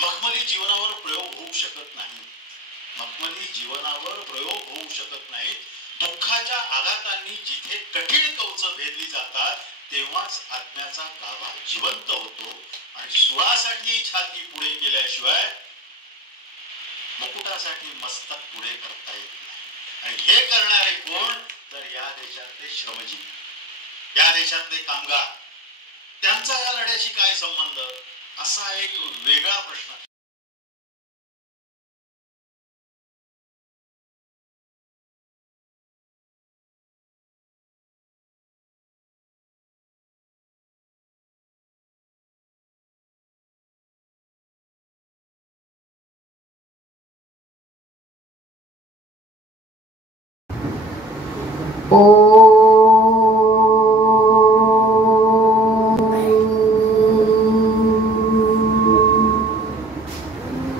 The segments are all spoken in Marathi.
मखमली जीवनावर प्रयोग होऊ शकत नाही. मखमली जीवनावर प्रयोग होऊ शकत नाहीत. दुःखाच्या आघातांनी जिथे कठीण कवच भेदली जातात तेव्हाच आत्म्याचा गाभा जिवंत होतो आणि सुळासाठी छाती पुढे केल्याशिवाय मुकुटासाठी मस्तक पुढे करता येत नाही. आणि हे करणारे कोण? तर या देशातले श्रमजीवी, या देशातले कामगार. त्यांचा या लढ्याशी काय संबंध? असा एक वेगळा प्रश्न.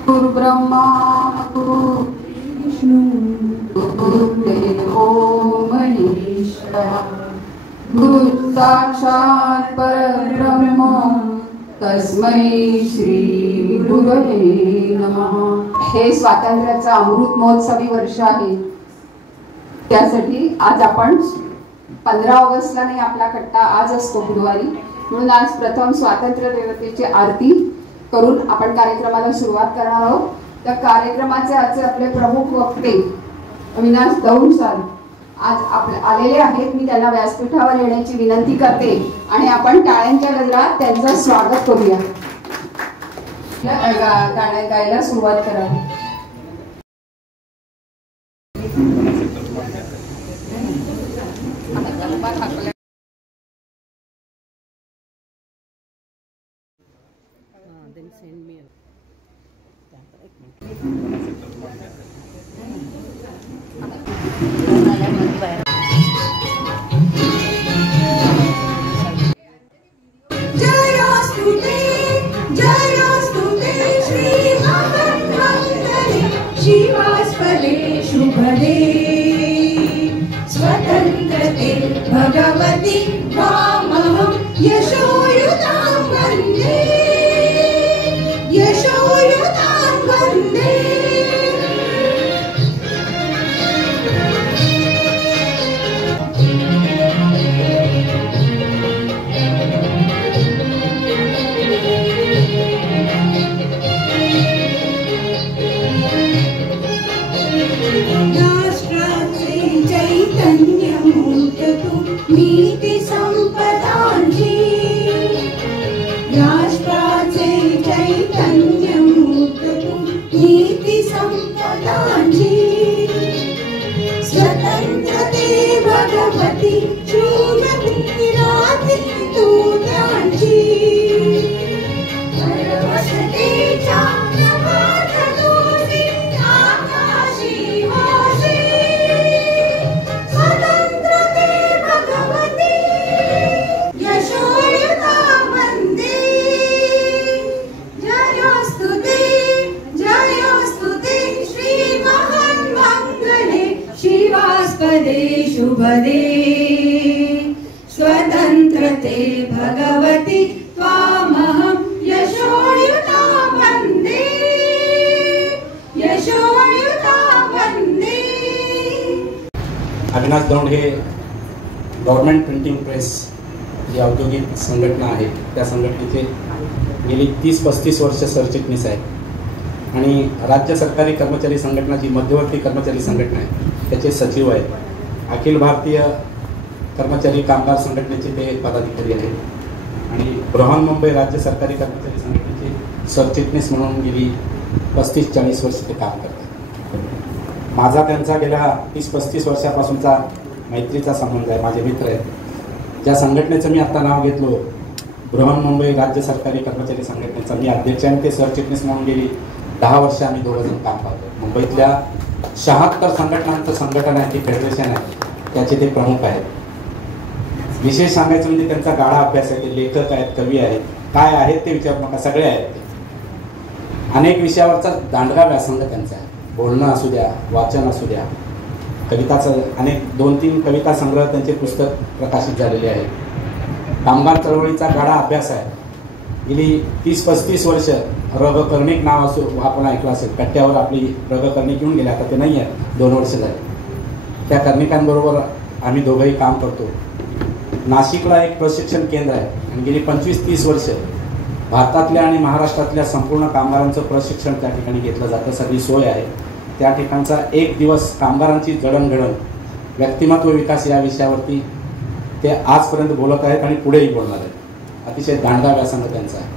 गुरु ब्रह्मा गुरु विष्णु गुरुदेवो महेश्वरा गुरु साक्षात परब्रह्म तस्मै श्री गुरवे नमः. हे स्वातंत्र्याचा अमृत महोत्सवी वर्ष आहे. त्यासाठी आज आपण 15 ऑगस्टला नाही, आपला कट्टा आज असतो गुरुवारी, म्हणून आज प्रथम स्वातंत्र्य देवतेची आरती करून आपण कार्यक्रमाला सुरुवात करणार आहोत. त्या कार्यक्रमाचे आजचे आपले प्रमुख वक्ते अविनाश दौंड सर आज आलेले आहेत. मी त्यांना व्यासपीठावर येण्याची विनंती करते आणि आपण टाळ्यांच्या गजरात त्यांचं स्वागत करूया. गाणं गायला सुरुवात करावी. Then send me शिवास्पदे शुभदे स्वतंत्रते भगवती वामहं यशोयुतां वन्दे यशोयुतां वन्दे. राष्ट्राचे चैतन्यमूर्ततु नीति संपदांची राष्ट्राचे चैतन्यमूर्ततु नीति संपदांची स्वतंत्रते भगवती शून्यराती तू त्यांची परवशतेच्या नभातोसी आकाशी वासी स्वतंत्रते भगवती यशोयुतां वन्दे जयोस्तुते श्रीमहान्मङ्गले शिवास्पदे शुभदे स्वतंत्रते भगवती त्वामहं यशोयुतां वन्दे यशोयुतां वन्दे. अविनाश दौंड हे गव्हर्नमेंट प्रिंटिंग प्रेस जी औद्योगिक संघटना आहे त्या संघटनेचे गेली 30-35 वर्ष सरचिटणीस आहेत आणि राज्य सरकारी कर्मचारी संघटना जी मध्यवर्ती कर्मचारी संघटना आहे त्याचे सचिव आहेत. अखिल भारतीय कर्मचारी कामगार संघटनेचे ते पदाधिकारी आहेत आणि बृहन्मुंबई राज्य सरकारी कर्मचारी संघटनेचे सरचिटणीस म्हणून गेली 35-40 वर्ष ते काम करतात. माझा त्यांचा गेल्या 30-35 वर्षापासूनचा मैत्रीचा संबंध आहे. माझे मित्र आहेत. ज्या संघटनेचं मी आता नाव घेतलो बृहन्मुंबई राज्य सरकारी कर्मचारी संघटनेचा मी अध्यक्ष आणि ते सरचिटणीस म्हणून गेली 10 वर्ष आम्ही दोघंजण काम पाहतो. मुंबईतल्या 76 संघटनांचं संघटन आहे, ती फेडरेशन आहे, त्याचे ते प्रमुख आहेत. विशेष सांगायचं म्हणजे त्यांचा गाढा अभ्यास आहे. ते लेखक आहेत, कवी आहेत, काय आहेत ते विचारू नका, सगळे आहेत ते. अनेक विषयावरचा दांडगा व्यासंग त्यांचा आहे. बोलणं असू द्या, वाचन असू द्या, कविताचं अनेक 2-3 कविता संग्रह त्यांचे पुस्तक प्रकाशित झालेले आहे. कामगार चळवळीचा गाढा अभ्यास आहे गेली 30-35 वर्ष रग कर्णिक नाव असो आपण ऐकलं असेल, कट्ट्यावर आपली रग कर्णिक येऊन गेले, आता ते नाही आहे, 2 वर्ष झाले. त्या कर्णिकांबरोबर आम्ही दोघंही काम करतो. नाशिकला एक प्रशिक्षण केंद्र आहे आणि गेली 25-30 वर्ष भारतातल्या आणि महाराष्ट्रातल्या संपूर्ण कामगारांचं प्रशिक्षण त्या ठिकाणी घेतलं जातं. सगळी सोय आहे. त्या ठिकाणचा एक दिवस कामगारांची जडणघडण, व्यक्तिमत्व विकास या विषयावरती ते आजपर्यंत बोलत आहेत आणि पुढेही बोलणार आहेत. अतिशय दांडगा व्यासंग त्यांचा आहे.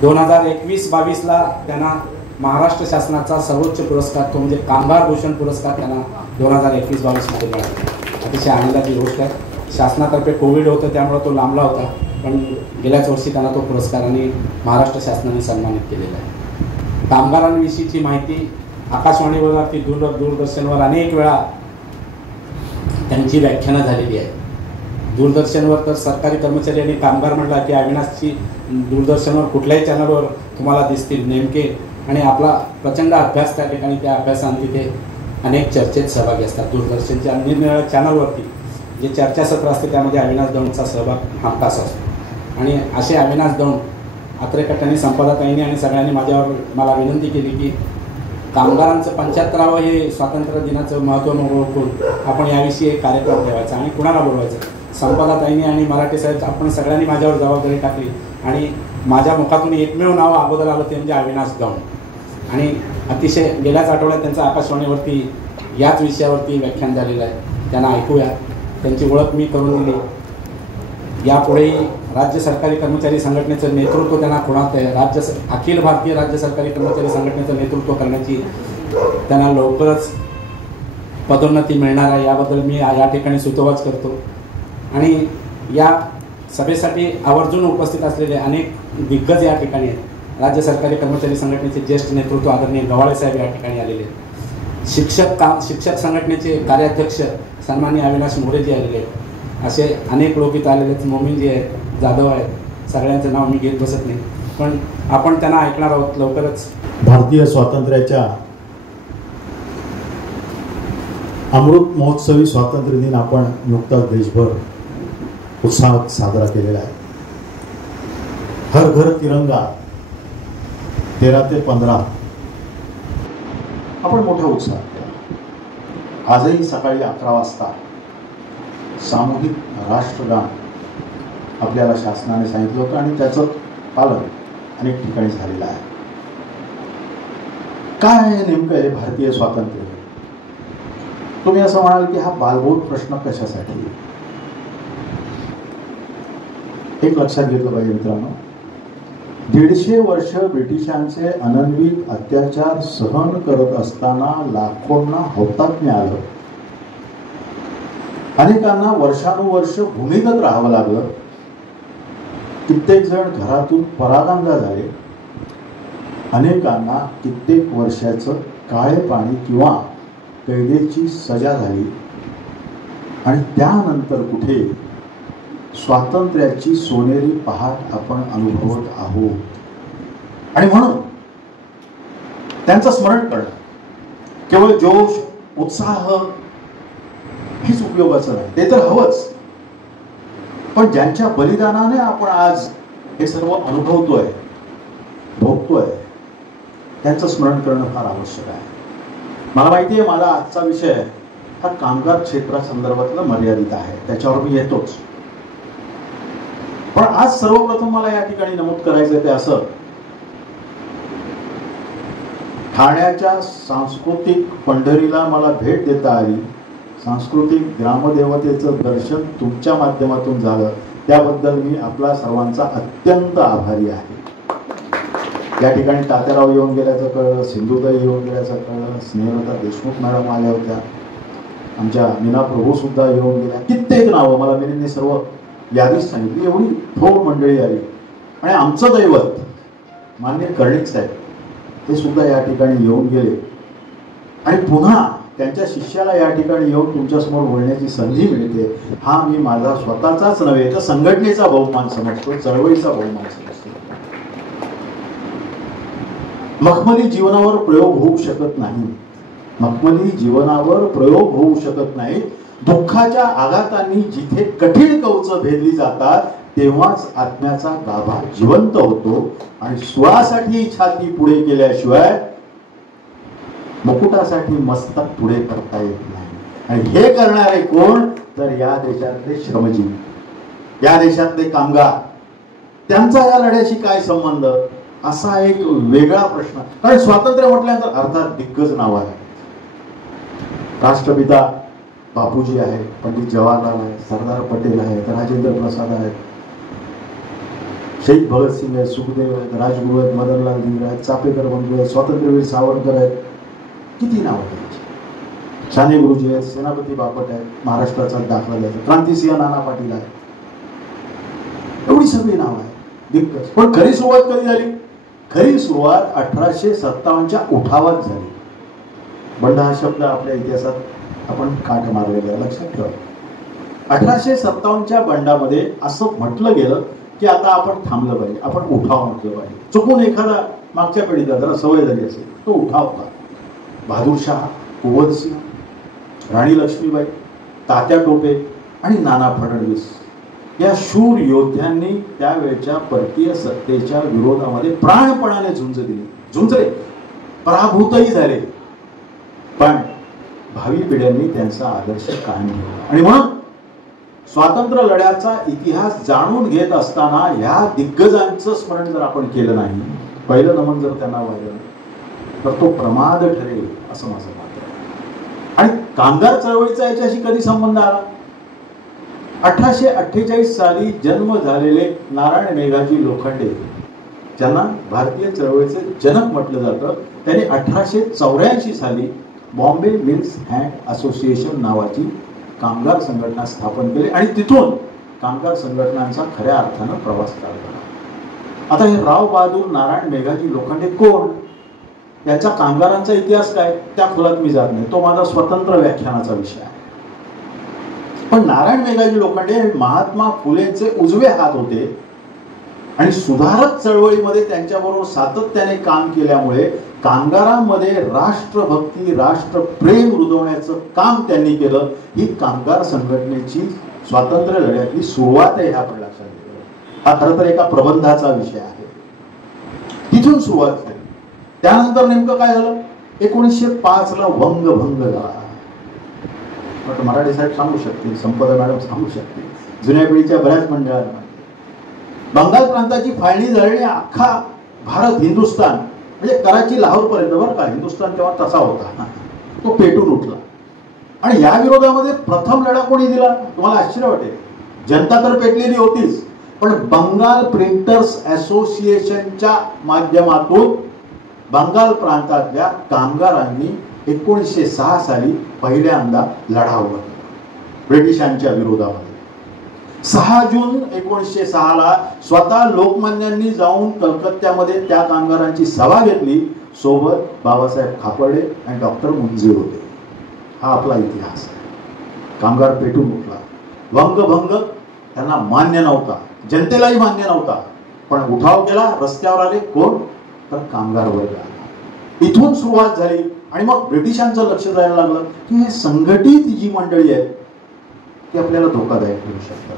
2021-22ला त्यांना महाराष्ट्र शासनाचा सर्वोच्च पुरस्कार, तो म्हणजे कामगार भूषण पुरस्कार त्यांना 2021-22मध्ये मिळाला. अतिशय आनंदाची गोष्ट आहे. शासनातर्फे कोविड होतं त्यामुळे तो लांबला होता, पण गेल्याच वर्षी त्यांना तो पुरस्काराने महाराष्ट्र शासनाने सन्मानित केलेला आहे. कामगारांविषयीची माहिती आकाशवाणीवरती, दूरदर्शनवर अनेक वेळा त्यांची व्याख्यानं झालेली आहे. दूरदर्शनवर तर सरकारी कर्मचारी आणि कामगार म्हणला की अविनाशची दूरदर्शनवर कुठल्याही चॅनलवर तुम्हाला दिसतील नेमके, आणि आपला प्रचंड अभ्यास त्या ठिकाणी, त्या अभ्यासांती ते अनेक चर्चेत सहभागी असतात. दूरदर्शनच्या निरनिराळ्या चॅनलवरती जे चर्चासत्र असते त्यामध्ये अविनाश दौंडचा सहभाग हमखास असतो. आणि असे अविनाश दौंड, आत्रेकट्टांनी, संपादकांनी आणि सगळ्यांनी मला विनंती केली की कामगारांचं 75वं हे स्वातंत्र्य दिनाचं महत्त्व ओळखून आपण याविषयी एक कार्यक्रम ठेवायचा आणि कुणाला बोलवायचं. संपादकांनी आणि मराठी साहेब आपण सगळ्यांनी माझ्यावर जबाबदारी टाकली आणि माझ्या मुखातून एकमेव नाव अगोदर आलं ते म्हणजे अविनाश दौंड. आणि अतिशय गेल्याच आठवड्यात त्यांचं आकाशवाणीवरती याच विषयावरती व्याख्यान झालेलं आहे. त्यांना ऐकूया. त्यांची ओळख मी करून दिली. यापुढेही राज्य सरकारी कर्मचारी संघटनेचं नेतृत्व त्यांना खुणात आहे. अखिल भारतीय राज्य सरकारी कर्मचारी संघटनेचं नेतृत्व करण्याची त्यांना लवकरच पदोन्नती मिळणार आहे. याबद्दल मी या ठिकाणी सुतोवाच करतो. आणि या सभेसाठी आवर्जून उपस्थित असलेले अनेक दिग्गज या ठिकाणी आहेत. राज्य सरकारी कर्मचारी संघटनेचे ज्येष्ठ नेतृत्व आदरणीय गव्हाळे साहेब या ठिकाणी आलेले आहेत. शिक्षक संघटनेचे कार्याध्यक्ष सन्माननीय अविनाश मोरेजी आलेले आहेत. असे अनेक लोक इथं आलेले आहेत. मोमीनजी आहेत, जाधव आहेत. सगळ्यांचं नाव मी घेत बसत नाही, पण आपण त्यांना ऐकणार आहोत लवकरच. भारतीय स्वातंत्र्याच्या अमृत महोत्सवी स्वातंत्र्य दिन आपण नुकताच देशभर उत्साहात साजरा केलेला आहे. हर घर तिरंगा 13 ते 15 आपण मोठ्या उत्साहात केला. आजही सकाळी 11 वाजता सामूहिक राष्ट्रगान आपल्याला शासनाने सांगितलं होतं आणि त्याचं पालन अनेक ठिकाणी झालेलं आहे. काय आहे नेमकं हे भारतीय स्वातंत्र्य? तुम्ही असं म्हणाल की हा बालबोध प्रश्न कशासाठी? एक लक्षात घेतलं पाहिजे मित्रांनो, 150 वर्ष ब्रिटिशांचे अनन्वित अत्याचार सहन करत असताना लाखोंना हौतात्म्य आलं. अनेकांना वर्षानुवर्ष भूमिगत राहावं लागलं. कित्येक जण घरातून परागंदा झाले. अनेकांना कित्येक वर्षाचं काळे पाणी किंवा कैदेची सजा झाली. आणि त्यानंतर कुठे स्वातंत्र्याची सोनेरी पहाट आपण अनुभवत आहोत. आणि म्हणून त्यांचं स्मरण करणं, केवळ जोश उत्साह हेच उपयोगाचं नाही, ते तर हवंच, पण ज्यांच्या बलिदानाने आपण आज हे सर्व अनुभवतोय, भोगतोय, त्यांचं स्मरण करणं फार आवश्यक आहे. मला माहिती आहे माझा आजचा विषय हा कामगार क्षेत्रासंदर्भातला मर्यादित आहे, त्याच्यावर मी येतोच. पण आज सर्वप्रथम मला या ठिकाणी नमूद करायचं ते असं, ठाण्याच्या सांस्कृतिक पंढरीला मला भेट देता आली. सांस्कृतिक ग्रामदेवतेचं दर्शन तुमच्या माध्यमातून झालं, त्याबद्दल मी आपला सर्वांचा अत्यंत आभारी आहे. या ठिकाणी तात्याराव येऊन गेल्याचं कळलं, सिंधुताई येऊन गेल्याचं कळलं, स्नेहलता देशमुख मॅडम आल्या होत्या, आमच्या मीना प्रभू सुद्धा येऊन गेल्या. कित्येक नावं मला मिनींनी सर्व यादीच सांगितली. एवढी थोर मंडळी आली. आणि आमचं दैवत मान्य कर्णिक साहेब ते सुद्धा या ठिकाणी येऊन गेले. आणि पुन्हा त्यांच्या शिष्याला या ठिकाणी येऊन तुमच्यासमोर बोलण्याची संधी मिळते, हा मी माझा स्वतःचाच नव्हे तर संघटनेचा बहुमान समजतो, चळवळीचा बहुमान समजतो. मखमली जीवनावर प्रयोग होऊ शकत नाही. मखमली जीवनावर प्रयोग होऊ शकत नाही. दुःखाच्या आघातांनी जिथे कठीण कवच भेदली जातात तेव्हाच आत्म्याचा गाभा जिवंत होतो आणि सुळासाठी छाती पुढे केल्याशिवाय मुकुटासाठी मस्तक पुढे करता येत नाही. आणि हे करणारे कोण? तर या देशातले श्रमजीवी, या देशातले कामगार. त्यांचा या लढ्याशी काय संबंध, असा एक वेगळा प्रश्न. कारण स्वातंत्र्य म्हटल्यानंतर अर्थात दिग्गज नाव आहे. राष्ट्रपिता बापूजी आहे, पंडित जवाहरलाल आहे, सरदार पटेल आहेत, राजेंद्र प्रसाद आहेत, शहीद भगतसिंग आहेत, सुखदेव आहेत, राजगुरू आहेत, मदनलाल धिंगरे आहेत, चापेकर बंधू आहेत, स्वातंत्र्यवीर सावरकर आहेत. किती नाव आहेत. साने गुरुजी आहेत, सेनापती बापट आहेत, महाराष्ट्राचा दाखला द्यायचा, क्रांतिसिंह नाना पाटील आहेत. एवढी सगळी नाव आहे दिग्गज. पण खरी सुरुवात कधी झाली? खरी सुरुवात 1857च्या उठावात झाली. बंड हा शब्द आपल्या इतिहासात आपण काठ मारलेला आहे, लक्षात ठेवा. 1857च्या बंडामध्ये असं म्हटलं गेलं की आता आपण थांबलं पाहिजे, आपण उठाव म्हटलं पाहिजे. चुकून एखादा मागच्या पिढीला जरा सवय झाली असेल तो उठाव होता. बहादूरशाह, कुंवरसिंह, राणी लक्ष्मीबाई, तात्या टोपे आणि नाना फडणवीस या शूर योद्ध्यांनी त्यावेळच्या परकीय सत्तेच्या विरोधामध्ये प्राणपणाने झुंज दिली. झुंजले, पराभूतही झाले, पण भावी पिढ्यांनी त्यांचा आदर्श कायम ठेवला. आणि म्हणून स्वातंत्र्य लढ्याचा इतिहास जाणून घेत असताना ह्या दिग्गजांचं स्मरण जर आपण केलं नाही, पहिलं नमन जर त्यांना वाहिलं तर तो प्रमाद ठरेल असं माझं मत आहे. आणि कामगार चळवळीचा याच्याशी कधी संबंध आला? 1848 साली जन्म झालेले नारायण मेघाजी लोखंडे, ज्यांना भारतीय चळवळीचे जनक म्हटलं जातं, त्यांनी 1884 साली बॉम्बे मिल्स अँड असोसिएशन नावाची कामगार संघटना स्थापन केली आणि तिथून कामगार संघटनांचा खऱ्या अर्थानं प्रवास चालू झाला. आता हे राव बहादूर नारायण मेघाजी लोखंडे कोण, याचा कामगारांचा इतिहास काय, त्या खोलात मी जात नाही, तो माझा स्वतंत्र व्याख्यानाचा विषय आहे. पण नारायण मेघाजी लोखंडे हे महात्मा फुलेंचे उजवे हात होते आणि सुधारक चळवळीमध्ये त्यांच्याबरोबर सातत्याने काम केल्यामुळे कामगारांमध्ये राष्ट्रभक्ती, राष्ट्रप्रेम रुजवण्याचं काम त्यांनी केलं. ही कामगार संघटनेची स्वातंत्र्य लढ्यातली सुरुवात आहे, ह्या लक्षात ठेवा. हा खरं तर एका प्रबंधाचा विषय आहे. तिथून सुरुवात झाली. त्यानंतर नेमकं काय झालं? 1905 ला वंगभंग झाला. मराठी साहेब सांगू शकतील, संपदा मॅडम सांगू शकतील, जुन्या पिढीच्या बऱ्याच मंडळांना बंगाल प्रांताची फाळणी झाली. अख्खा भारत, हिंदुस्थान म्हणजे कराची लाहोर पर्यंत, बरं का, हिंदुस्थान तेव्हा तसा होता, तो पेटून उठला. आणि या विरोधामध्ये प्रथम लढा कोणी दिला? तुम्हाला आश्चर्य वाटेल, जनता तर पेटलेली होतीच, पण बंगाल प्रिंटर्स असोसिएशनच्या माध्यमातून बंगाल प्रांतातल्या कामगारांनी 1906 साली पहिल्यांदा लढा उभा ब्रिटिशांच्या विरोधामध्ये. 6 जून 1906 ला स्वतः लोकमान्यांनी जाऊन कलकत्त्यामध्ये त्या कामगारांची सभा घेतली. सोबत बाबासाहेब खापर्डे आणि डॉक्टर मुंजे होते. हा आपला इतिहास आहे. कामगार पेटून उठला. वंगभंग त्यांना मान्य नव्हता, जनतेलाही मान्य नव्हता, पण उठाव केला. रस्त्यावर आले कोण? तर कामगार वर्ग आला. इथून सुरुवात झाली. आणि मग ब्रिटिशांचं लक्ष जायला लागलं की हे संघटित जी मंडळी आहेत ती आपल्याला धोकादायक ठरू शकतात,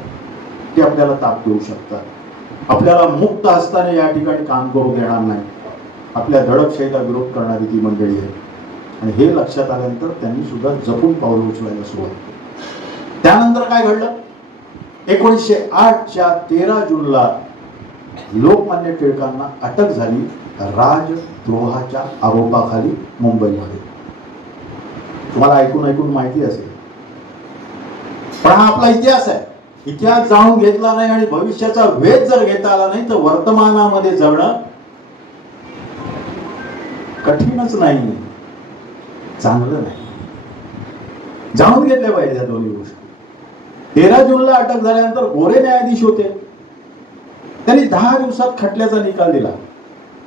ते आपल्याला ताप देऊ शकतात, आपल्याला मुक्त हस्ताने या ठिकाणी काम करू देणार नाही, आपल्या दडपशाहीला विरोध करणारी ती मंडळी आहे. आणि हे लक्षात आल्यानंतर त्यांनी सुद्धा जपून पावलं उचलायला सुरुवात केली. त्यानंतर काय घडलं? 1908च्या 13 जूनला लोकमान्य टिळकांना अटक झाली राजद्रोहाच्या आरोपाखाली मुंबईमध्ये. तुम्हाला ऐकून ऐकून माहिती असेल, पण हा आपला इतिहास आहे. इतिहास जाणून घेतला नाही आणि भविष्याचा वेध जर घेता आला नाही तर वर्तमानामध्ये जगणं कठीणच नाही, चांगलं नाही. जाणून घेतल्या पाहिजे या दोन्ही गोष्टी. 13 जूनला अटक झाल्यानंतर गोरे न्यायाधीश होते. त्यांनी 10 दिवसात खटल्याचा निकाल दिला.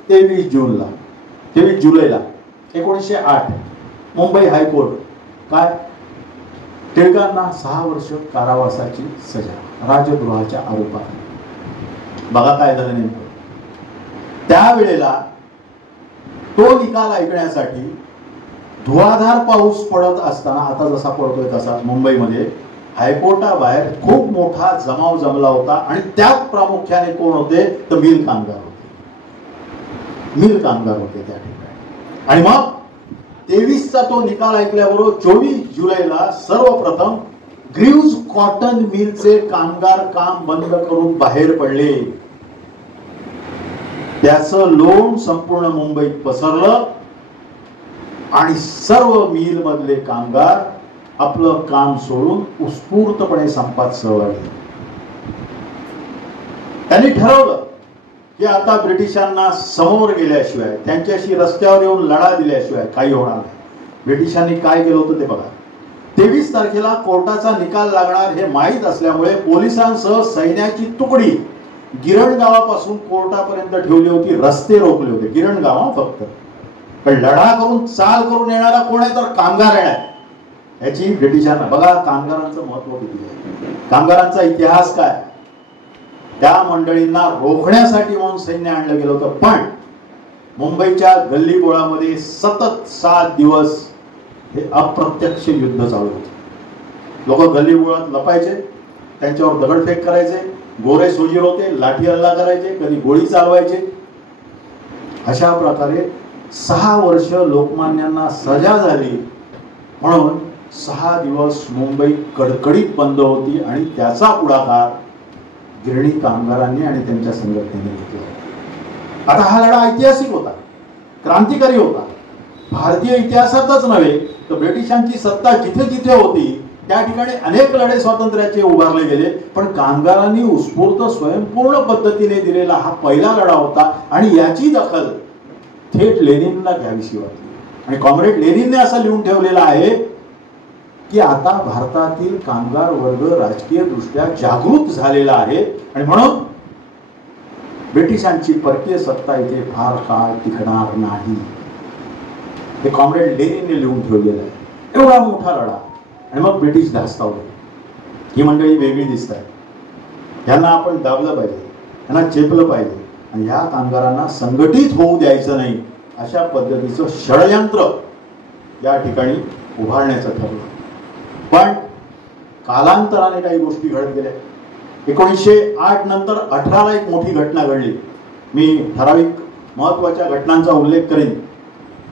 23 जुलैला 1908 मुंबई हायकोर्ट काय? टिळकांना 6 वर्ष कारावासाची सजा राजद्रोहाच्या आरोपात. बघा काय झालं नेमकं. त्यावेळेला तो निकाल ऐकण्यासाठी धुवाधार पाऊस पडत असताना, आता जसा पडतोय तसा मुंबईमध्ये, हायकोर्टाबाहेर खूप मोठा जमाव जमला होता आणि त्यात प्रामुख्याने कोण होते तर मिल कामगार होते. मिल कामगार होते त्या ठिकाणी. आणि मग 23चा तो निकाल ऐकल्याबरोबर 24 जुलैला सर्वप्रथम ग्रीव्ज कॉटन मिलचे कामगार काम बंद करून बाहेर पडले. त्याचं लोण संपूर्ण मुंबईत पसरलं आणि सर्व मिल मधले कामगार आपलं काम सोडून उत्स्फूर्तपणे संपात सहभागी. त्यांनी ठरवलं की आता ब्रिटिशांना समोर गेल्याशिवाय, त्यांच्याशी रस्त्यावर येऊन लढा दिल्याशिवाय काही होणार नाही. ब्रिटिशांनी काय केलं होतं ते बघा. 23 तारखेला कोर्टाचा निकाल लागणार हे माहीत असल्यामुळे पोलिसांसह सैन्याची तुकडी गिरण गावापासून कोर्टापर्यंत ठेवली होती. रस्ते रोखले होते गिरण गाव फक्त. पण लढा करून चाल करून येणारा कोण आहे तर कामगार आहे. याची ब्रिटिशांना बघा कामगारांचं महत्व किती आहे, कामगारांचा इतिहास काय. त्या मंडळींना रोखण्यासाठी म्हणून सैन्य आणलं गेलं होतं. पण मुंबईच्या गल्लीबोळामध्ये सतत 7 दिवस हे अप्रत्यक्ष युद्ध चालू होते. लोक गल्लीबोळात लपायचे, त्यांच्यावर दगडफेक करायचे, गोरे सोजीर होते, लाठी हल्ला करायचे, कधी गोळी चालवायचे. अशा प्रकारे 6 वर्ष लोकमान्यांना सजा झाली. म्हणून 6 दिवस मुंबई कडकडीत बंद होती आणि त्याचा पुढाकार गिरणी कामगारांनी आणि त्यांच्या संघटनेने घेतला. आता हा लढा ऐतिहासिक होता, क्रांतिकारी होता. भारतीय इतिहासातच नव्हे तर ब्रिटिशांची सत्ता जिथे जिथे होती त्या ठिकाणी अनेक लढे स्वातंत्र्याचे उभारले गेले. पण कामगारांनी उत्स्फूर्त स्वयंपूर्ण पद्धतीने दिलेला हा पहिला लढा होता आणि याची दखल थेट लेनिनला घ्यावीशी वाटली. आणि कॉम्रेड लेनिनने असं लिहून ठेवलेलं आहे की आता भारतातील कामगार वर्ग राजकीय दृष्ट्या जागृत झालेला आहे आणि म्हणून ब्रिटिशांची परकीय सत्ता इथे फार काळ टिकणार नाही. हे कॉम्रेड लेनिनने लिहून ठेवलेलं आहे. एवढा मोठा लढा. आणि मग ब्रिटिश धास्तावले. ही मंडळी वेगळी दिसत आहे, यांना आपण दाबलं पाहिजे, यांना चेपलं पाहिजे आणि ह्या कामगारांना संघटित होऊ द्यायचं नाही अशा पद्धतीचं षडयंत्र या ठिकाणी उभारण्याचं ठरलं. पण कालांतराने काही गोष्टी घडत गेल्या. 1908 नंतर 18ला एक मोठी घटना घडली. मी ठराविक महत्वाच्या घटनांचा उल्लेख करेन.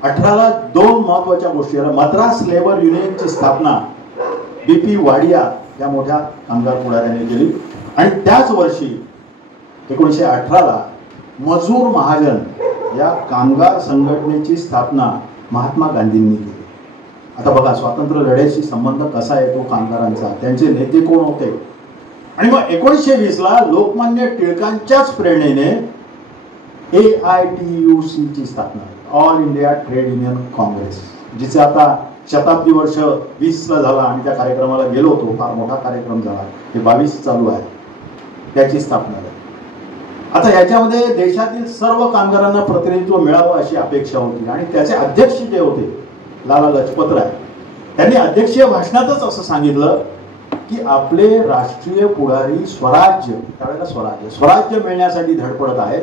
18ला 2 महत्वाच्या गोष्टी झाल्या. मद्रास लेबर युनियनची स्थापना BP वाडिया या मोठ्या कामगार पुढाऱ्याने केली आणि त्याच वर्षी 1918ला मजूर महाजन या कामगार संघटनेची स्थापना महात्मा गांधींनी केली. आता बघा स्वातंत्र्य लढ्याशी संबंध कसा येतो कामगारांचा, त्यांचे नेते कोण होते. आणि मग 1920ला लोकमान्य टिळकांच्याच प्रेरणेने AITUC ची स्थापना, all India trade union Congress, जिचे आता शताब्दी वर्ष 20ला झाला आणि त्या कार्यक्रमाला गेलो होतो. फार मोठा कार्यक्रम झाला. हे 22 चालू आहे. त्याची स्थापना झाली. आता याच्यामध्ये देशातील सर्व कामगारांना प्रतिनिधित्व मिळावं अशी अपेक्षा होती आणि त्याचे अध्यक्ष जे होते लाला लजपत राय, त्यांनी अध्यक्षीय भाषणातच असं सांगितलं की आपले राष्ट्रीय पुढारी स्वराज्य, त्यावेळेला स्वराज्य मिळण्यासाठी धडपडत आहेत.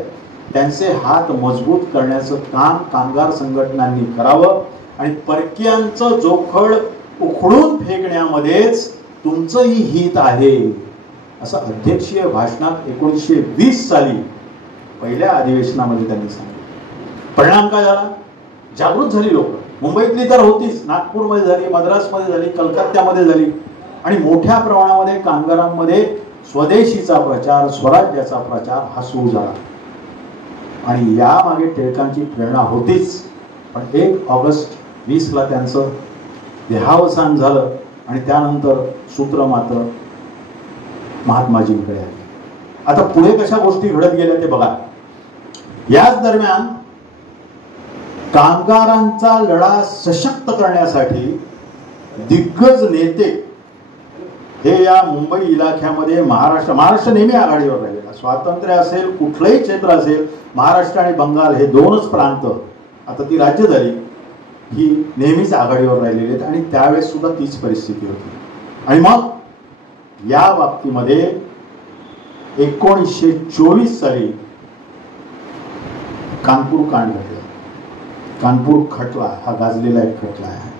त्यांचे हात मजबूत करण्याचं काम कामगार संघटनांनी करावं आणि परकीयांचं जोखड उखडून फेकण्यामध्येच तुमचंही हित आहे असं अध्यक्षीय भाषणात 1920 साली पहिल्या अधिवेशनामध्ये त्यांनी सांगितलं. परिणाम काय झाला? जागृत झाली लोक. मुंबईतली तर होतीच, नागपूरमध्ये झाली, मद्रासमध्ये झाली, कलकत्त्यामध्ये झाली आणि मोठ्या प्रमाणामध्ये कामगारांमध्ये स्वदेशीचा प्रचार, स्वराज्याचा प्रचार हा सुरू झाला. आणि यामागे टिळकांची प्रेरणा होतीच. पण 1 ऑगस्ट 20ला त्यांचं देहावसान झालं आणि त्यानंतर सूत्र मात्र महात्माजींकडे आले. आता पुढे कशा गोष्टी घडत गेल्या ते बघा. याच दरम्यान कामगारांचा लढा सशक्त करण्यासाठी दिग्गज नेते हे या मुंबई इलाख्यामध्ये महाराष्ट्र नेहमी आघाडीवर राहिलेला. स्वातंत्र्य असेल, कुठलंही क्षेत्र असेल, महाराष्ट्र आणि बंगाल हे 2च प्रांत, आता ती राज्य झाली, ही नेहमीच आघाडीवर राहिलेली आहेत आणि त्यावेळेस सुद्धा तीच परिस्थिती होती. आणि मग या बाबतीमध्ये 1924 साली कानपूर कांड घडला. कानपूर खटला हा गाजलेला एक खटला आहे.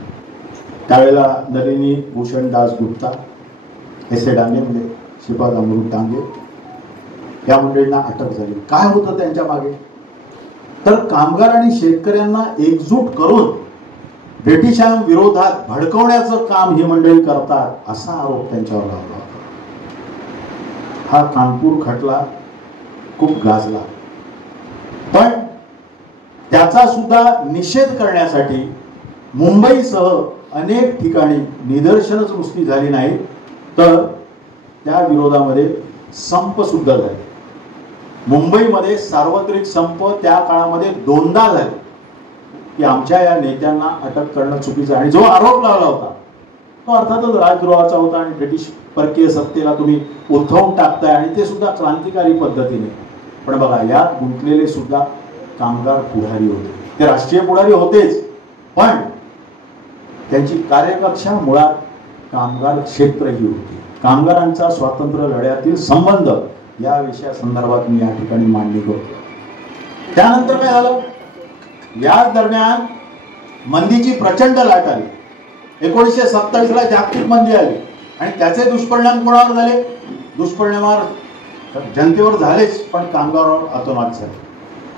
त्यावेळेला नलिनी भूषण दासगुप्ता एस.ए. डांगे म्हणजे श्रीपाद अमृत डांगे या मंडळींना अटक झाली. काय होतं त्यांच्या मागे? तर कामगार आणि शेतकऱ्यांना एकजूट करून ब्रिटिशांविरोधात भडकवण्याचं काम ही मंडळी करतात असा आरोप त्यांच्यावर लावला होता. हा कानपूर खटला खूप गाजला, पण त्याचा सुद्धा निषेध करण्यासाठी मुंबईसह अनेक ठिकाणी निदर्शनच नुसती झाली नाही, तर त्या विरोधामध्ये संप सुद्धा झाले. मुंबईमध्ये सार्वत्रिक संप त्या काळामध्ये 2दा झाले की आमच्या या नेत्यांना अटक करणं चुकीचं. आणि जो आरोप लावला होता तो अर्थातच राजद्रोहाचा होता आणि ब्रिटिश परकीय सत्तेला तुम्ही उद्धवून टाकताय, आणि ते सुद्धा क्रांतिकारी पद्धतीने. पण बघा, यात गुंतलेले सुद्धा कामगार पुढारी होते. ते राष्ट्रीय पुढारी होतेच, पण त्यांची कार्यकक्षा मुळात कामगार क्षेत्र ही होती. कामगारांचा स्वातंत्र्य लढ्यातील संबंध या विषयासंदर्भात मी या ठिकाणी मांडणी करतो. त्यानंतर काय झालं? याच दरम्यान मंदीची प्रचंड लाट आली. 1927ला जागतिक मंदी आली आणि त्याचे दुष्परिणाम कोणावर झाले? दुष्परिणामावर जनतेवर झालेच, पण कामगारावर अतोनात झाले.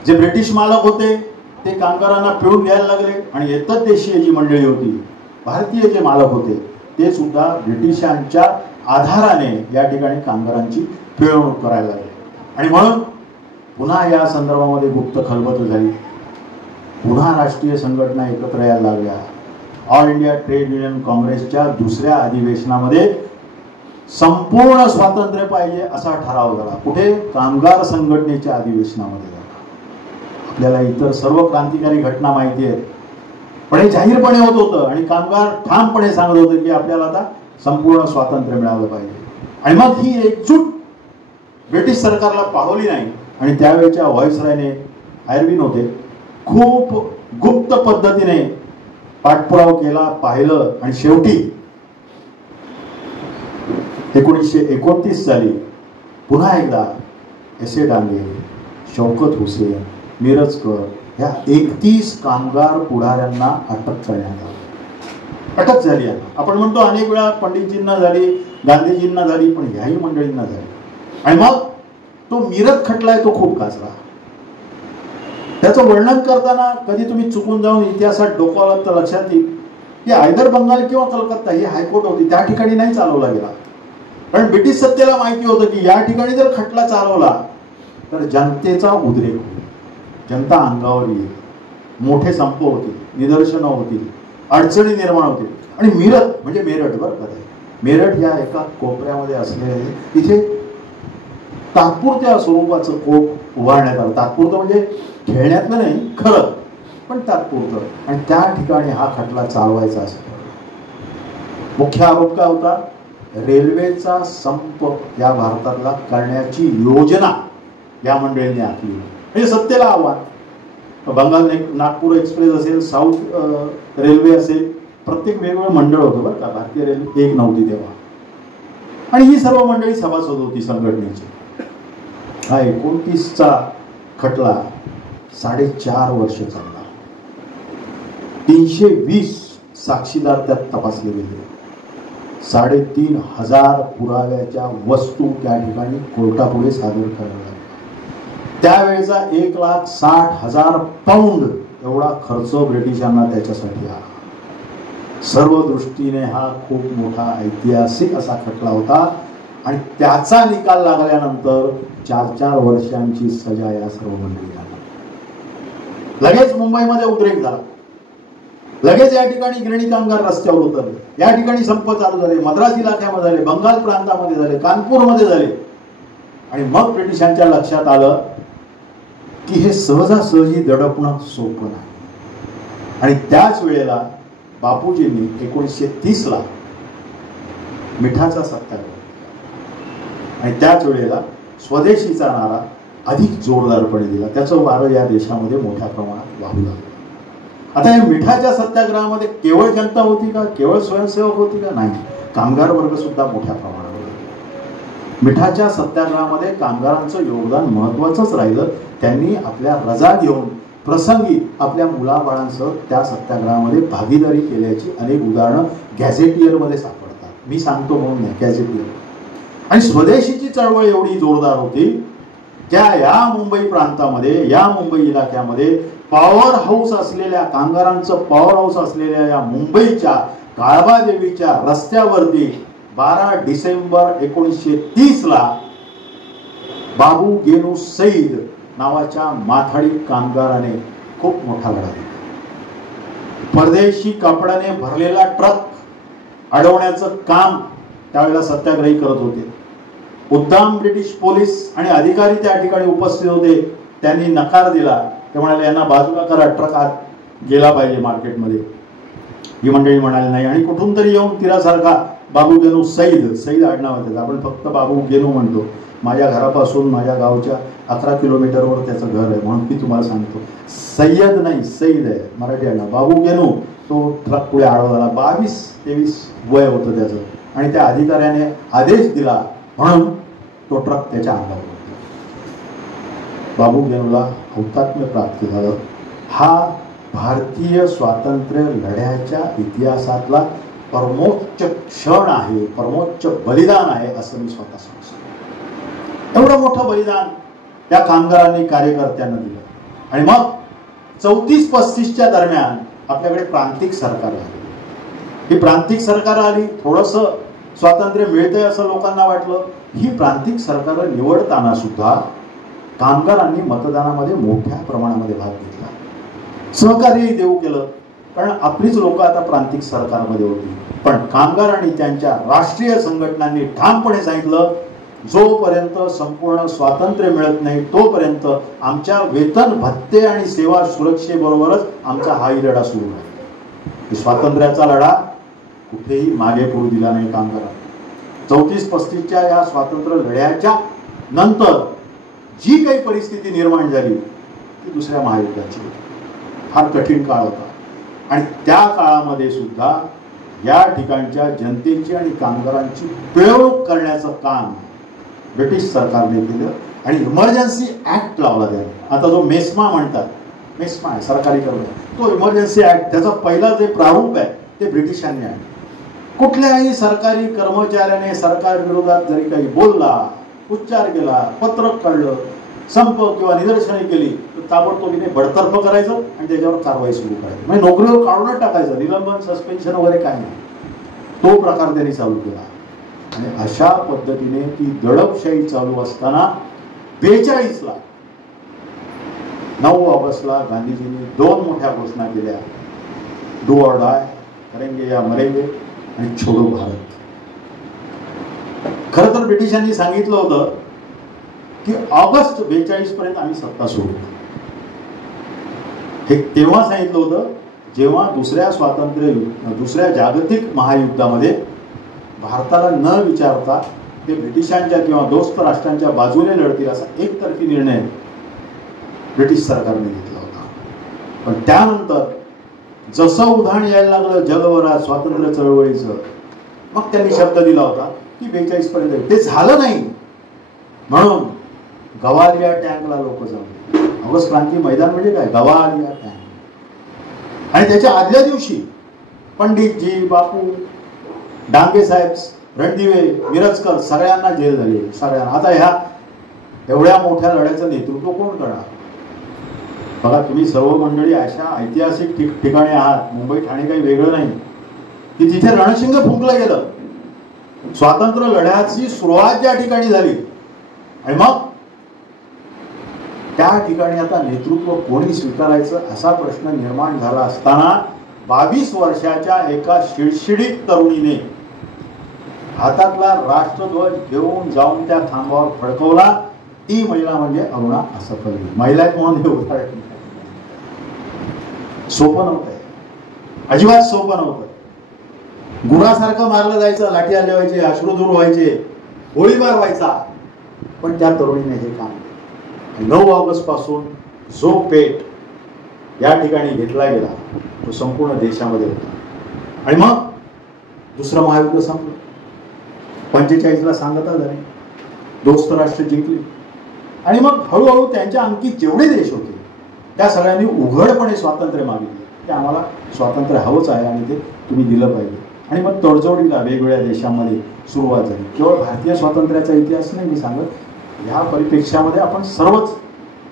जे ब्रिटिश मालक होते ते कामगारांना पिळून घ्यायला लागले, आणि इतर देशीय जी मंडळी होती, भारतीय जे मालक होते, ते सुद्धा ब्रिटिशांच्या आधाराने या ठिकाणी कामगारांची पिळवणूक करायला लागले. आणि म्हणून पुन्हा या संदर्भामध्ये गुप्त खलबत झाली. पुन्हा राष्ट्रीय संघटना एकत्र यायला लागल्या. ऑल इंडिया ट्रेड युनियन काँग्रेसच्या दुसऱ्या अधिवेशनामध्ये संपूर्ण स्वातंत्र्य पाहिजे असा ठराव झाला. कुठे? कामगार संघटनेच्या अधिवेशनामध्ये झाला. आपल्याला इतर सर्व क्रांतिकारी घटना माहिती आहेत, पण हे जाहीरपणे होत होतं आणि कामगार ठामपणे सांगत होते की आपल्याला आता संपूर्ण स्वातंत्र्य मिळालं पाहिजे. आणि मग ही एकजूट ब्रिटिश सरकारला पाहवली नाही, आणि त्यावेळेच्या व्हाईसरॉयने, आयर्विन होते, खूप गुप्त पद्धतीने पाठपुरावा केला, पाहिलं, आणि शेवटी 1929 साली पुन्हा एकदा एस.ए. डांगे, शौकत हुसेन, मिरजकर ह्या 31 कामगार पुढाऱ्यांना अटक करण्यात आली. अटक झाली आहे. आपण म्हणतो अनेक वेळा पंडितजींना झाली, गांधीजींना झाली, पण ह्याही मंडळींना झाली. आणि मग तो मिरज खटला आहे, तो खूप गाजला. त्याचं वर्णन करताना कधी तुम्ही चुकून जाऊन इतिहासात डोकावला तर लक्षात येईल की आयदर बंगाल किंवा कलकत्ता ही हायकोर्ट होती, त्या ठिकाणी नाही चालवला गेला. कारण ब्रिटिश सत्तेला माहिती होतं की या ठिकाणी जर खटला चालवला तर जनतेचा उद्रेक होईल, जनता अंगावर येईल, मोठे संप होतील, निदर्शनं होतील, अडचणी निर्माण होतील. आणि मिरज म्हणजे मेरठ, बरं का, मेरठ या एका कोपऱ्यामध्ये असलेले तिथे तात्पुरत्या स्वरूपाचं कोर्ट उभारण्यात आलं. तात्पुरतं म्हणजे खेळण्यातलं नाही, खरं, पण तात्पुरतं. आणि त्या ठिकाणी हा खटला चालवायचा असतो. मुख्य आरोप काय होता? रेल्वेचा संप या भारतातला करण्याची योजना या मंडळींनी आखली. म्हणजे सत्तेला आव्हान. बंगाल नागपूर एक्सप्रेस असेल, साऊथ रेल्वे असेल, प्रत्येक वेगवेगळं मंडळ होतं बरं का. भारतीय रेल्वे एक नव्हती तेव्हा, आणि ही सर्व मंडळी सभासद होती संघटनेची. हा 29चा खटला 4.5 वर्ष चालला. 320 साक्षीदार त्यात तपासले गेले. 3,500 पुराव्याच्या वस्तू त्या ठिकाणी कोर्टापुढे सादर कराव्या लागल्या. त्यावेळेचा 1,60,000 पाऊंड एवढा खर्च ब्रिटिशांना त्याच्यासाठी आला. सर्व दृष्टीने हा खूप मोठा ऐतिहासिक असा खटला होता. आणि त्याचा निकाल लागल्यानंतर 4-4 वर्षांची सजा या सर्व मंडळींना. लगेच मुंबईमध्ये उद्रेक झाला. लगेच या ठिकाणी गिरणी कामगार रस्त्यावर उतरले. या ठिकाणी संप चालू झाले. मद्रास इलाख्यामध्ये झाले, बंगाल प्रांतामध्ये झाले, कानपूरमध्ये झाले. आणि मग ब्रिटिशांच्या लक्षात आलं की हे सहजासहजी दडपणं सोपं नाही. आणि त्याच वेळेला बापूजींनी 1930ला मिठाचा सत्याग्रह, आणि त्याच वेळेला स्वदेशीचा नारा अधिक जोरदारपणे दिला. त्याचं वारं या देशामध्ये मोठ्या प्रमाणात वाहू लागलं. आता या मिठाच्या सत्याग्रहामध्ये केवळ जनता होती का? केवळ स्वयंसेवक होती का? नाही, कामगार वर्ग सुद्धा मोठ्या प्रमाणावर. मिठाच्या सत्याग्रहामध्ये कामगारांचं योगदान महत्वाचंच राहिलं. त्यांनी आपल्या रजा घेऊन प्रसंगी आपल्या मुलाबाळांसह त्या सत्याग्रहामध्ये भागीदारी केल्याची अनेक उदाहरणं गॅझेटियरमध्ये सापडतात. मी सांगतो म्हणून नाही, गॅझेटियर आणि स्वदेशीची चळवळ एवढी जोरदार होती, या मुंबई प्रांतामध्ये, या मुंबई इलाक्यामध्ये पॉवर हाऊस असलेल्या, कामगारांचं पॉवर हाऊस असलेल्या या मुंबईच्या काळबादेवीच्या रस्त्यावरती 12 डिसेंबर 1930 ला बाबू गेनू सईद नावाच्या माथाडी कामगाराने खूप मोठा लढा दिला. परदेशी कापडाने भरलेला ट्रक अडवण्याचं काम त्यावेळेला सत्याग्रही करत होते. उद्दाम ब्रिटिश पोलीस आणि अधिकारी त्या ठिकाणी उपस्थित होते. त्यांनी नकार दिला. ते म्हणाले यांना बाजूला करा, ट्रक आत गेला पाहिजे मार्केटमध्ये. ही मंडळी म्हणाली नाही. आणि कुठून तरी येऊन तिरासारखा बाबू गेनू सईद आडनाव आहे, आपण फक्त बाबू गेनू म्हणतो. माझ्या घरापासून माझ्या गावच्या 11 किलोमीटरवर त्याचं घर आहे, म्हणून मी तुम्हाला सांगतो. सय्यद नाही, सईद आहे मराठी आडनाव. बाबू गेनू तो ट्रक पुढे आडवा झाला. 22-23 वय होतं त्याचं. आणि त्या अधिकाऱ्याने आदेश दिला म्हणून तो ट्रक त्याच्या अंगावर होता. बाबू गेनूला हौतात्म्य प्राप्त झालं. हा भारतीय स्वातंत्र्य लढ्याच्या इतिहासातला परमोच्च क्षण आहे, परमोच्च बलिदान आहे असं मी स्वतः सांगतो. एवढं मोठं बलिदान त्या कामगारांनी, कार्यकर्त्यांना दिलं. आणि मग 34-35च्या दरम्यान आपल्याकडे प्रांतिक सरकार आली. ही प्रांतिक सरकार आली, थोडंसं स्वातंत्र्य मिळतंय असं लोकांना वाटलं. ही प्रांतिक सरकार निवडताना सुद्धा कामगारांनी मतदानामध्ये मोठ्या प्रमाणामध्ये भाग घेतला, सहकार्यही देऊ केलं, कारण आपलीच लोक आता प्रांतिक सरकारमध्ये होती. पण कामगारांनी त्यांच्या राष्ट्रीय संघटनांनी ठामपणे सांगितलं, जोपर्यंत संपूर्ण स्वातंत्र्य मिळत नाही तोपर्यंत आमच्या वेतन भत्ते आणि सेवा सुरक्षेबरोबरच आमचा हाही लढा सुरू आहे. स्वातंत्र्याचा लढा कुठेही मागे पडू दिला नाही कामगारांनी. 34-35च्या या स्वातंत्र्य लढ्याच्या नंतर जी काही परिस्थिती निर्माण झाली ती दुसऱ्या महायुद्धाची होती. फार कठीण काळ होता. आणि त्या काळामध्ये सुद्धा या ठिकाणच्या जनतेची आणि कामगारांची पिळवणूक करण्याचं काम ब्रिटिश सरकारने केलं. आणि इमर्जन्सी ऍक्ट लावला त्याने. आता जो मेस्मा म्हणतात, मेस्मा आहे सरकारी कर्मचारी, तो इमर्जन्सी ऍक्ट, त्याचा पहिला जे प्रारूप आहे ते ब्रिटिशांनी आणलं. कुठल्याही सरकारी कर्मचाऱ्याने सरकार विरोधात जरी काही बोलला, उच्चार केला, पत्रक काढलं, संप किंवा निदर्शने केली तर ताबडतोबीने बडतर्फ करायचं आणि त्याच्यावर कारवाई सुरू करायची. म्हणजे नोकरीवर काढूनच टाकायचं, निलंबन, सस्पेन्शन वगैरे काही नाही. तो प्रकार त्यांनी चालू केला. आणि अशा पद्धतीने ती दडपशाही चालू असताना 42ला 9 ऑगस्टला गांधीजींनी 2 मोठ्या घोषणा केल्या, डू ऑर डाय, करेंगे या मरेंगे, आणि छोडो भारत. खरं तर ब्रिटिशांनी सांगितलं होतं की ऑगस्ट 42 पर्यंत आम्ही सत्ता सोडू. हे तेव्हा सांगितलं होतं जेव्हा दुसऱ्या जागतिक महायुद्धामध्ये भारताला न विचारता ते ब्रिटिशांच्या किंवा दोस्त राष्ट्रांच्या बाजूने लढतील असा एकतर्फी निर्णय ब्रिटिश सरकारने घेतला होता. पण त्यानंतर जसं उधाण यायला लागलं जगभरात स्वातंत्र्य चळवळीचं, मग त्यांनी शब्द दिला होता की 42 पर्यंत. ते झालं नाही म्हणून गवालिया टँकला लोक जमले. ऑगस्ट क्रांती मैदान म्हणजे काय, गवालिया टँक. आणि त्याच्या आदल्या दिवशी पंडितजी, बापू, डांगे साहेब, रणदिवे, मिरजकर सगळ्यांना जेल झाली, सगळ्यांना. आता ह्या एवढ्या मोठ्या लढ्याचं नेतृत्व कोण करणार? बघा, तुम्ही सर्व मंडळी अशा ऐतिहासिक ठिकाणी आहात, मुंबई ठाणे काही वेगळं नाही, की तिथे रणशिंग फुंकलं गेलं. स्वातंत्र्य लढ्याची सुरुवात ज्या ठिकाणी झाली आणि मग त्या ठिकाणी आता नेतृत्व कोणी स्वीकारायचं असा प्रश्न निर्माण झाला असताना 22 वर्षाच्या एका शिडशिडीत तरुणीने हातातला राष्ट्रध्वज घेऊन जाऊन त्या खांबावर फडकवला. ती महिला म्हणजे अरुणा असफली. महिला आहेत म्हणून हे उदाहरण सोपं नव्हतं, अजिबात सोपं नव्हतं. गुरासारखं मारलं जायचं, लाठी हल्ले व्हायचे, अश्रुधूर व्हायचे, गोळीबार व्हायचा, पण त्या तरुणीने हे काम 9 ऑगस्ट पासून जो पेट या ठिकाणी घेतला गेला तो संपूर्ण देशामध्ये होता. आणि मग दुसरं महायुद्ध संपलं. 45ला सांगता झाली, दोस्त राष्ट्र जिंकली. आणि मग हळूहळू त्यांच्या अंकी जेवढे देश होते त्या सगळ्यांनी उघडपणे स्वातंत्र्य मागितले की आम्हाला स्वातंत्र्य हवंच आहे आणि ते तुम्ही दिलं पाहिजे. आणि मग तडजोडीला वेगवेगळ्या देशांमध्ये सुरुवात झाली. केवळ भारतीय स्वातंत्र्याचा इतिहास नाही मी सांगत, ह्या परिप्रेक्ष्यामध्ये आपण सर्वच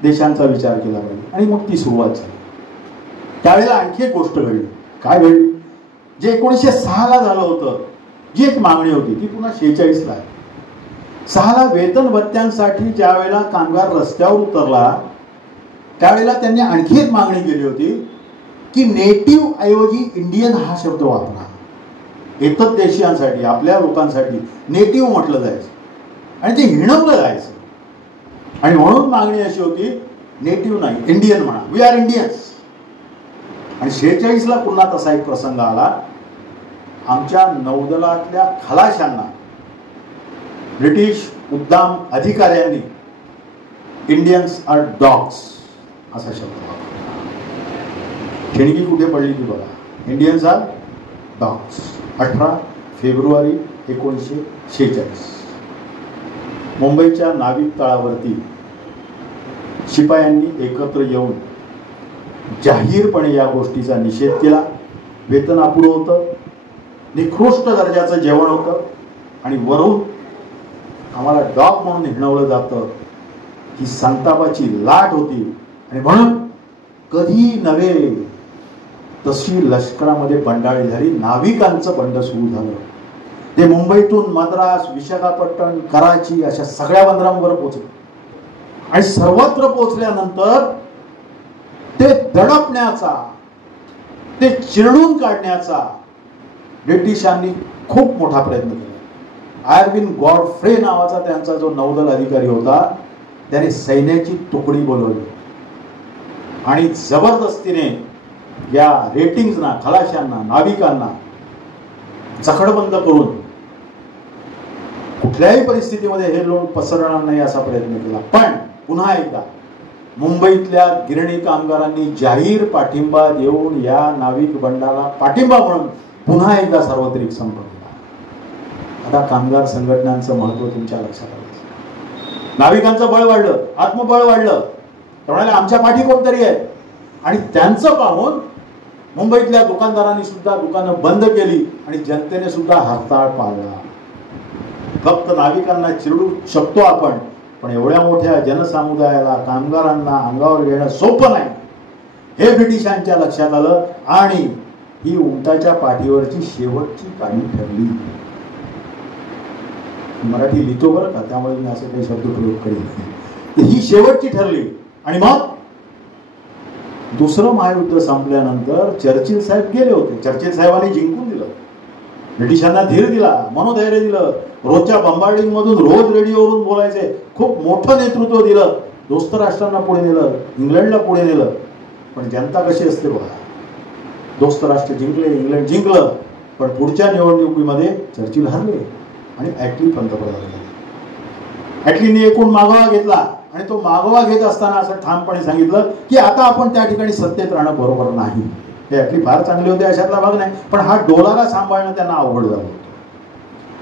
देशांचा विचार केला पाहिजे. आणि मग ती सुरुवात झाली. त्यावेळेला आणखी एक गोष्ट घडली. काय घडली? जे 1906ला झालं होतं, जी एक मागणी होती ती पुन्हा 46ला आहे. 6ला वेतन भत्त्यांसाठी ज्या वेळेला कामगार रस्त्यावर उतरला त्यावेळेला त्यांनी आणखी एक मागणी केली होती की नेटिव्ह ऐवजी इंडियन हा शब्द वापरा. इतर देशीयांसाठी, आपल्या लोकांसाठी नेटिव्ह म्हटलं जायचं आणि ते हिणवलं जायचं. आणि म्हणून मागणी अशी होती, नेटिव्ह नाही, इंडियन म्हणा, वी आर इंडियन्स. आणि 46ला पुन्हा तसा एक प्रसंग आला. आमच्या नौदलातल्या खलाशांना ब्रिटिश उद्दाम अधिकाऱ्यांनी इंडियन्स आर डॉग्स असा शब्द वापरला. ठिणगी कुठे पडली ती बघा. Indians R dogs. 18 फेब्रुवारी 1946 मुंबईच्या नाविक तळावरती शिपायांनी एकत्र येऊन जाहीरपणे या गोष्टीचा निषेध केला. वेतन अपुरं होतं, निकृष्ट दर्जाचं जेवण होतं आणि वरून आम्हाला डॉग म्हणून हिणवलं जातं. ही संतापाची लाट होती. आणि म्हणून कधी नव्हे तशी लष्करामध्ये बंडाळी झाली. नाविकांचं बंड सुरू झालं. ते मुंबईतून मद्रास, विशाखापट्टणम, कराची अशा सगळ्या बंदरांवर पोहोचले. आणि सर्वत्र पोहोचल्यानंतर ते दडपण्याचा, ते चिरडून काढण्याचा ब्रिटिशांनी खूप मोठा प्रयत्न केला. आयर्विन गॉडफ्रे नावाचा त्यांचा जो नौदल अधिकारी होता त्याने सैन्याची तुकडी बोलवली आणि जबरदस्तीने या रेटिंग्सना, खलाशांना, नाविकांना जखडबंद करून कुठल्याही परिस्थितीमध्ये हे लोक पसरणार नाही असा प्रयत्न केला. पण पुन्हा एकदा मुंबईतल्या गिरणी कामगारांनी जाहीर पाठिंबा देऊन या नाविक बंडाला पाठिंबा म्हणून पुन्हा एकदा सार्वत्रिक संप केला. आता कामगार संघटनांचं महत्व तुमच्या लक्षात आलं. नाविकांचं बळ वाढलं, आत्मबळ वाढलं. त्यामुळे आमच्या पाठी कोणतरी आहे. आणि त्यांचं पाहून मुंबईतल्या दुकानदारांनी सुद्धा दुकानं बंद केली आणि जनतेने सुद्धा हरताळ पाळला. फक्त नाविकांना चिरडू शकतो आपण, पण एवढ्या मोठ्या जनसमुदायाला, कामगारांना अंगावर घेणं सोपं नाही हे ब्रिटिशांच्या लक्षात आलं. आणि ही उंटाच्या पाठीवरची शेवटची काळी ठरली. मराठी लिहितो बरं का, त्यामुळे मी असे काही शब्द प्रयोग करीन. ही शेवटची ठरली. आणि मग दुसरं महायुद्ध संपल्यानंतर चर्चिल साहेब गेले होते. चर्चिल साहेबांनी जिंकून दिलं, ब्रिटिशांना धीर दिला, मनोधैर्य दिलं. रोजच्या बंबार्डिंग मधून रोज रेडिओवरून बोलायचे. खूप मोठं नेतृत्व दिलं. दोस्त राष्ट्रांना पुढे नेलं, इंग्लंडला पुढे नेलं. पण जनता कशी असते बघा. दोस्त राष्ट्र जिंकले, इंग्लंड जिंकलं, पण पुढच्या निवडणुकीमध्ये चर्चिल हरले आणि ॲटली पंतप्रधान झाले. ॲटलीने एकूण मागोवा घेतला आणि तो मागोवा घेत असताना असं ठामपणे सांगितलं की आता आपण त्या ठिकाणी सत्तेत राहणं बरोबर नाही. ते ॲटली फार चांगले होते अशातला भाग नाही, पण हा डोलारा सांभाळणं त्यांना अवघड झालं होतं.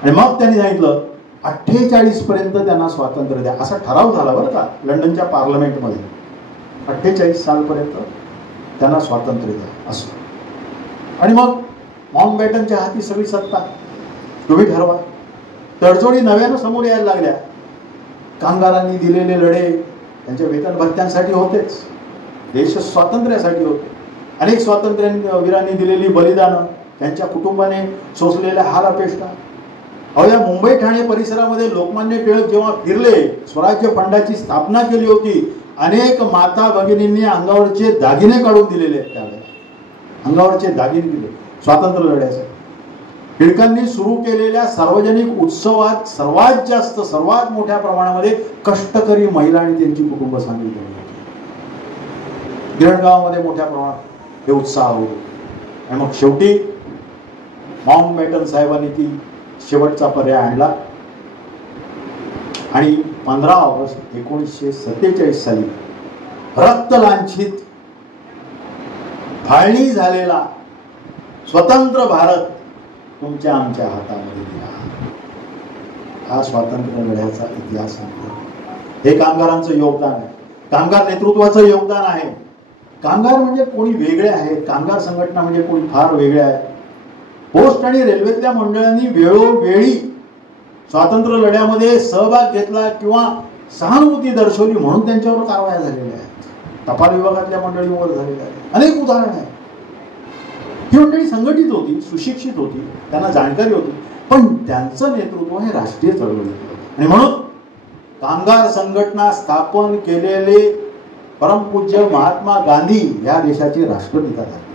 आणि मग त्यांनी सांगितलं 48 पर्यंत त्यांना स्वातंत्र्य द्या असा ठराव झाला बरं का लंडनच्या पार्लमेंटमध्ये. 48 सालपर्यंत त्यांना स्वातंत्र्य द्या असं. आणि मग माउंटबॅटनच्या हाती सगळी सत्ता, तुम्ही ठरवा. तडजोडी नव्यानं समोर यायला लागल्या. कामगारांनी दिलेले लढे त्यांच्या वेतन भत्त्यांसाठी होतेच, देश स्वातंत्र्यासाठी होते. अनेक स्वातंत्र्यवीरांनी दिलेली बलिदानं, त्यांच्या कुटुंबाने सोसलेल्या हाल अपेष्टा. या मुंबई ठाणे परिसरामध्ये लोकमान्य टिळक जेव्हा फिरले, स्वराज्य फंडाची स्थापना केली होती. अनेक माता भगिनींनी अंगावरचे दागिने काढून दिलेले आहेत. त्यावेळेला अंगावरचे दागिने दिले स्वातंत्र्य लढ्यासाठी. टिळकांनी सुरू केलेल्या सार्वजनिक उत्सवात सर्वात जास्त, सर्वात मोठ्या प्रमाणामध्ये कष्टकरी महिला आणि त्यांची कुटुंब सामील केली होती. गिरणगावामध्ये मोठ्या प्रमाणात हे उत्साह होते. आणि मग शेवटी माउंटबॅटन साहेबांनी ती शेवटचा पर्याय आणला आणि 15 ऑगस्ट 1947 साली रक्तलांछित फाळणी झालेला स्वतंत्र भारत तुमच्या आमच्या हातामध्ये दिला. हा स्वातंत्र्य लढ्याचा इतिहास आहे. हे कामगारांचं योगदान आहे, कामगार नेतृत्वाचं योगदान आहे. कामगार म्हणजे कोणी वेगळे आहेत, कामगार संघटना म्हणजे कोणी फार वेगळे आहे पोस्ट आणि रेल्वेतल्या मंडळांनी वेळोवेळी स्वातंत्र्य लढ्यामध्ये सहभाग घेतला किंवा सहानुभूती दर्शवली म्हणून त्यांच्यावर कारवाया झालेल्या आहेत. टपाल विभागातल्या मंडळींवर झालेल्या आहेत. अनेक उदाहरणं आहेत. ही मंडळी संघटित होती, सुशिक्षित होती, त्यांना जाणकारी होती, पण त्यांचं नेतृत्व हे राष्ट्रीय चळवळीत आणि म्हणून कामगार संघटना स्थापन केलेले परमपूज्य महात्मा गांधी या देशाचे राष्ट्रपिता झाले.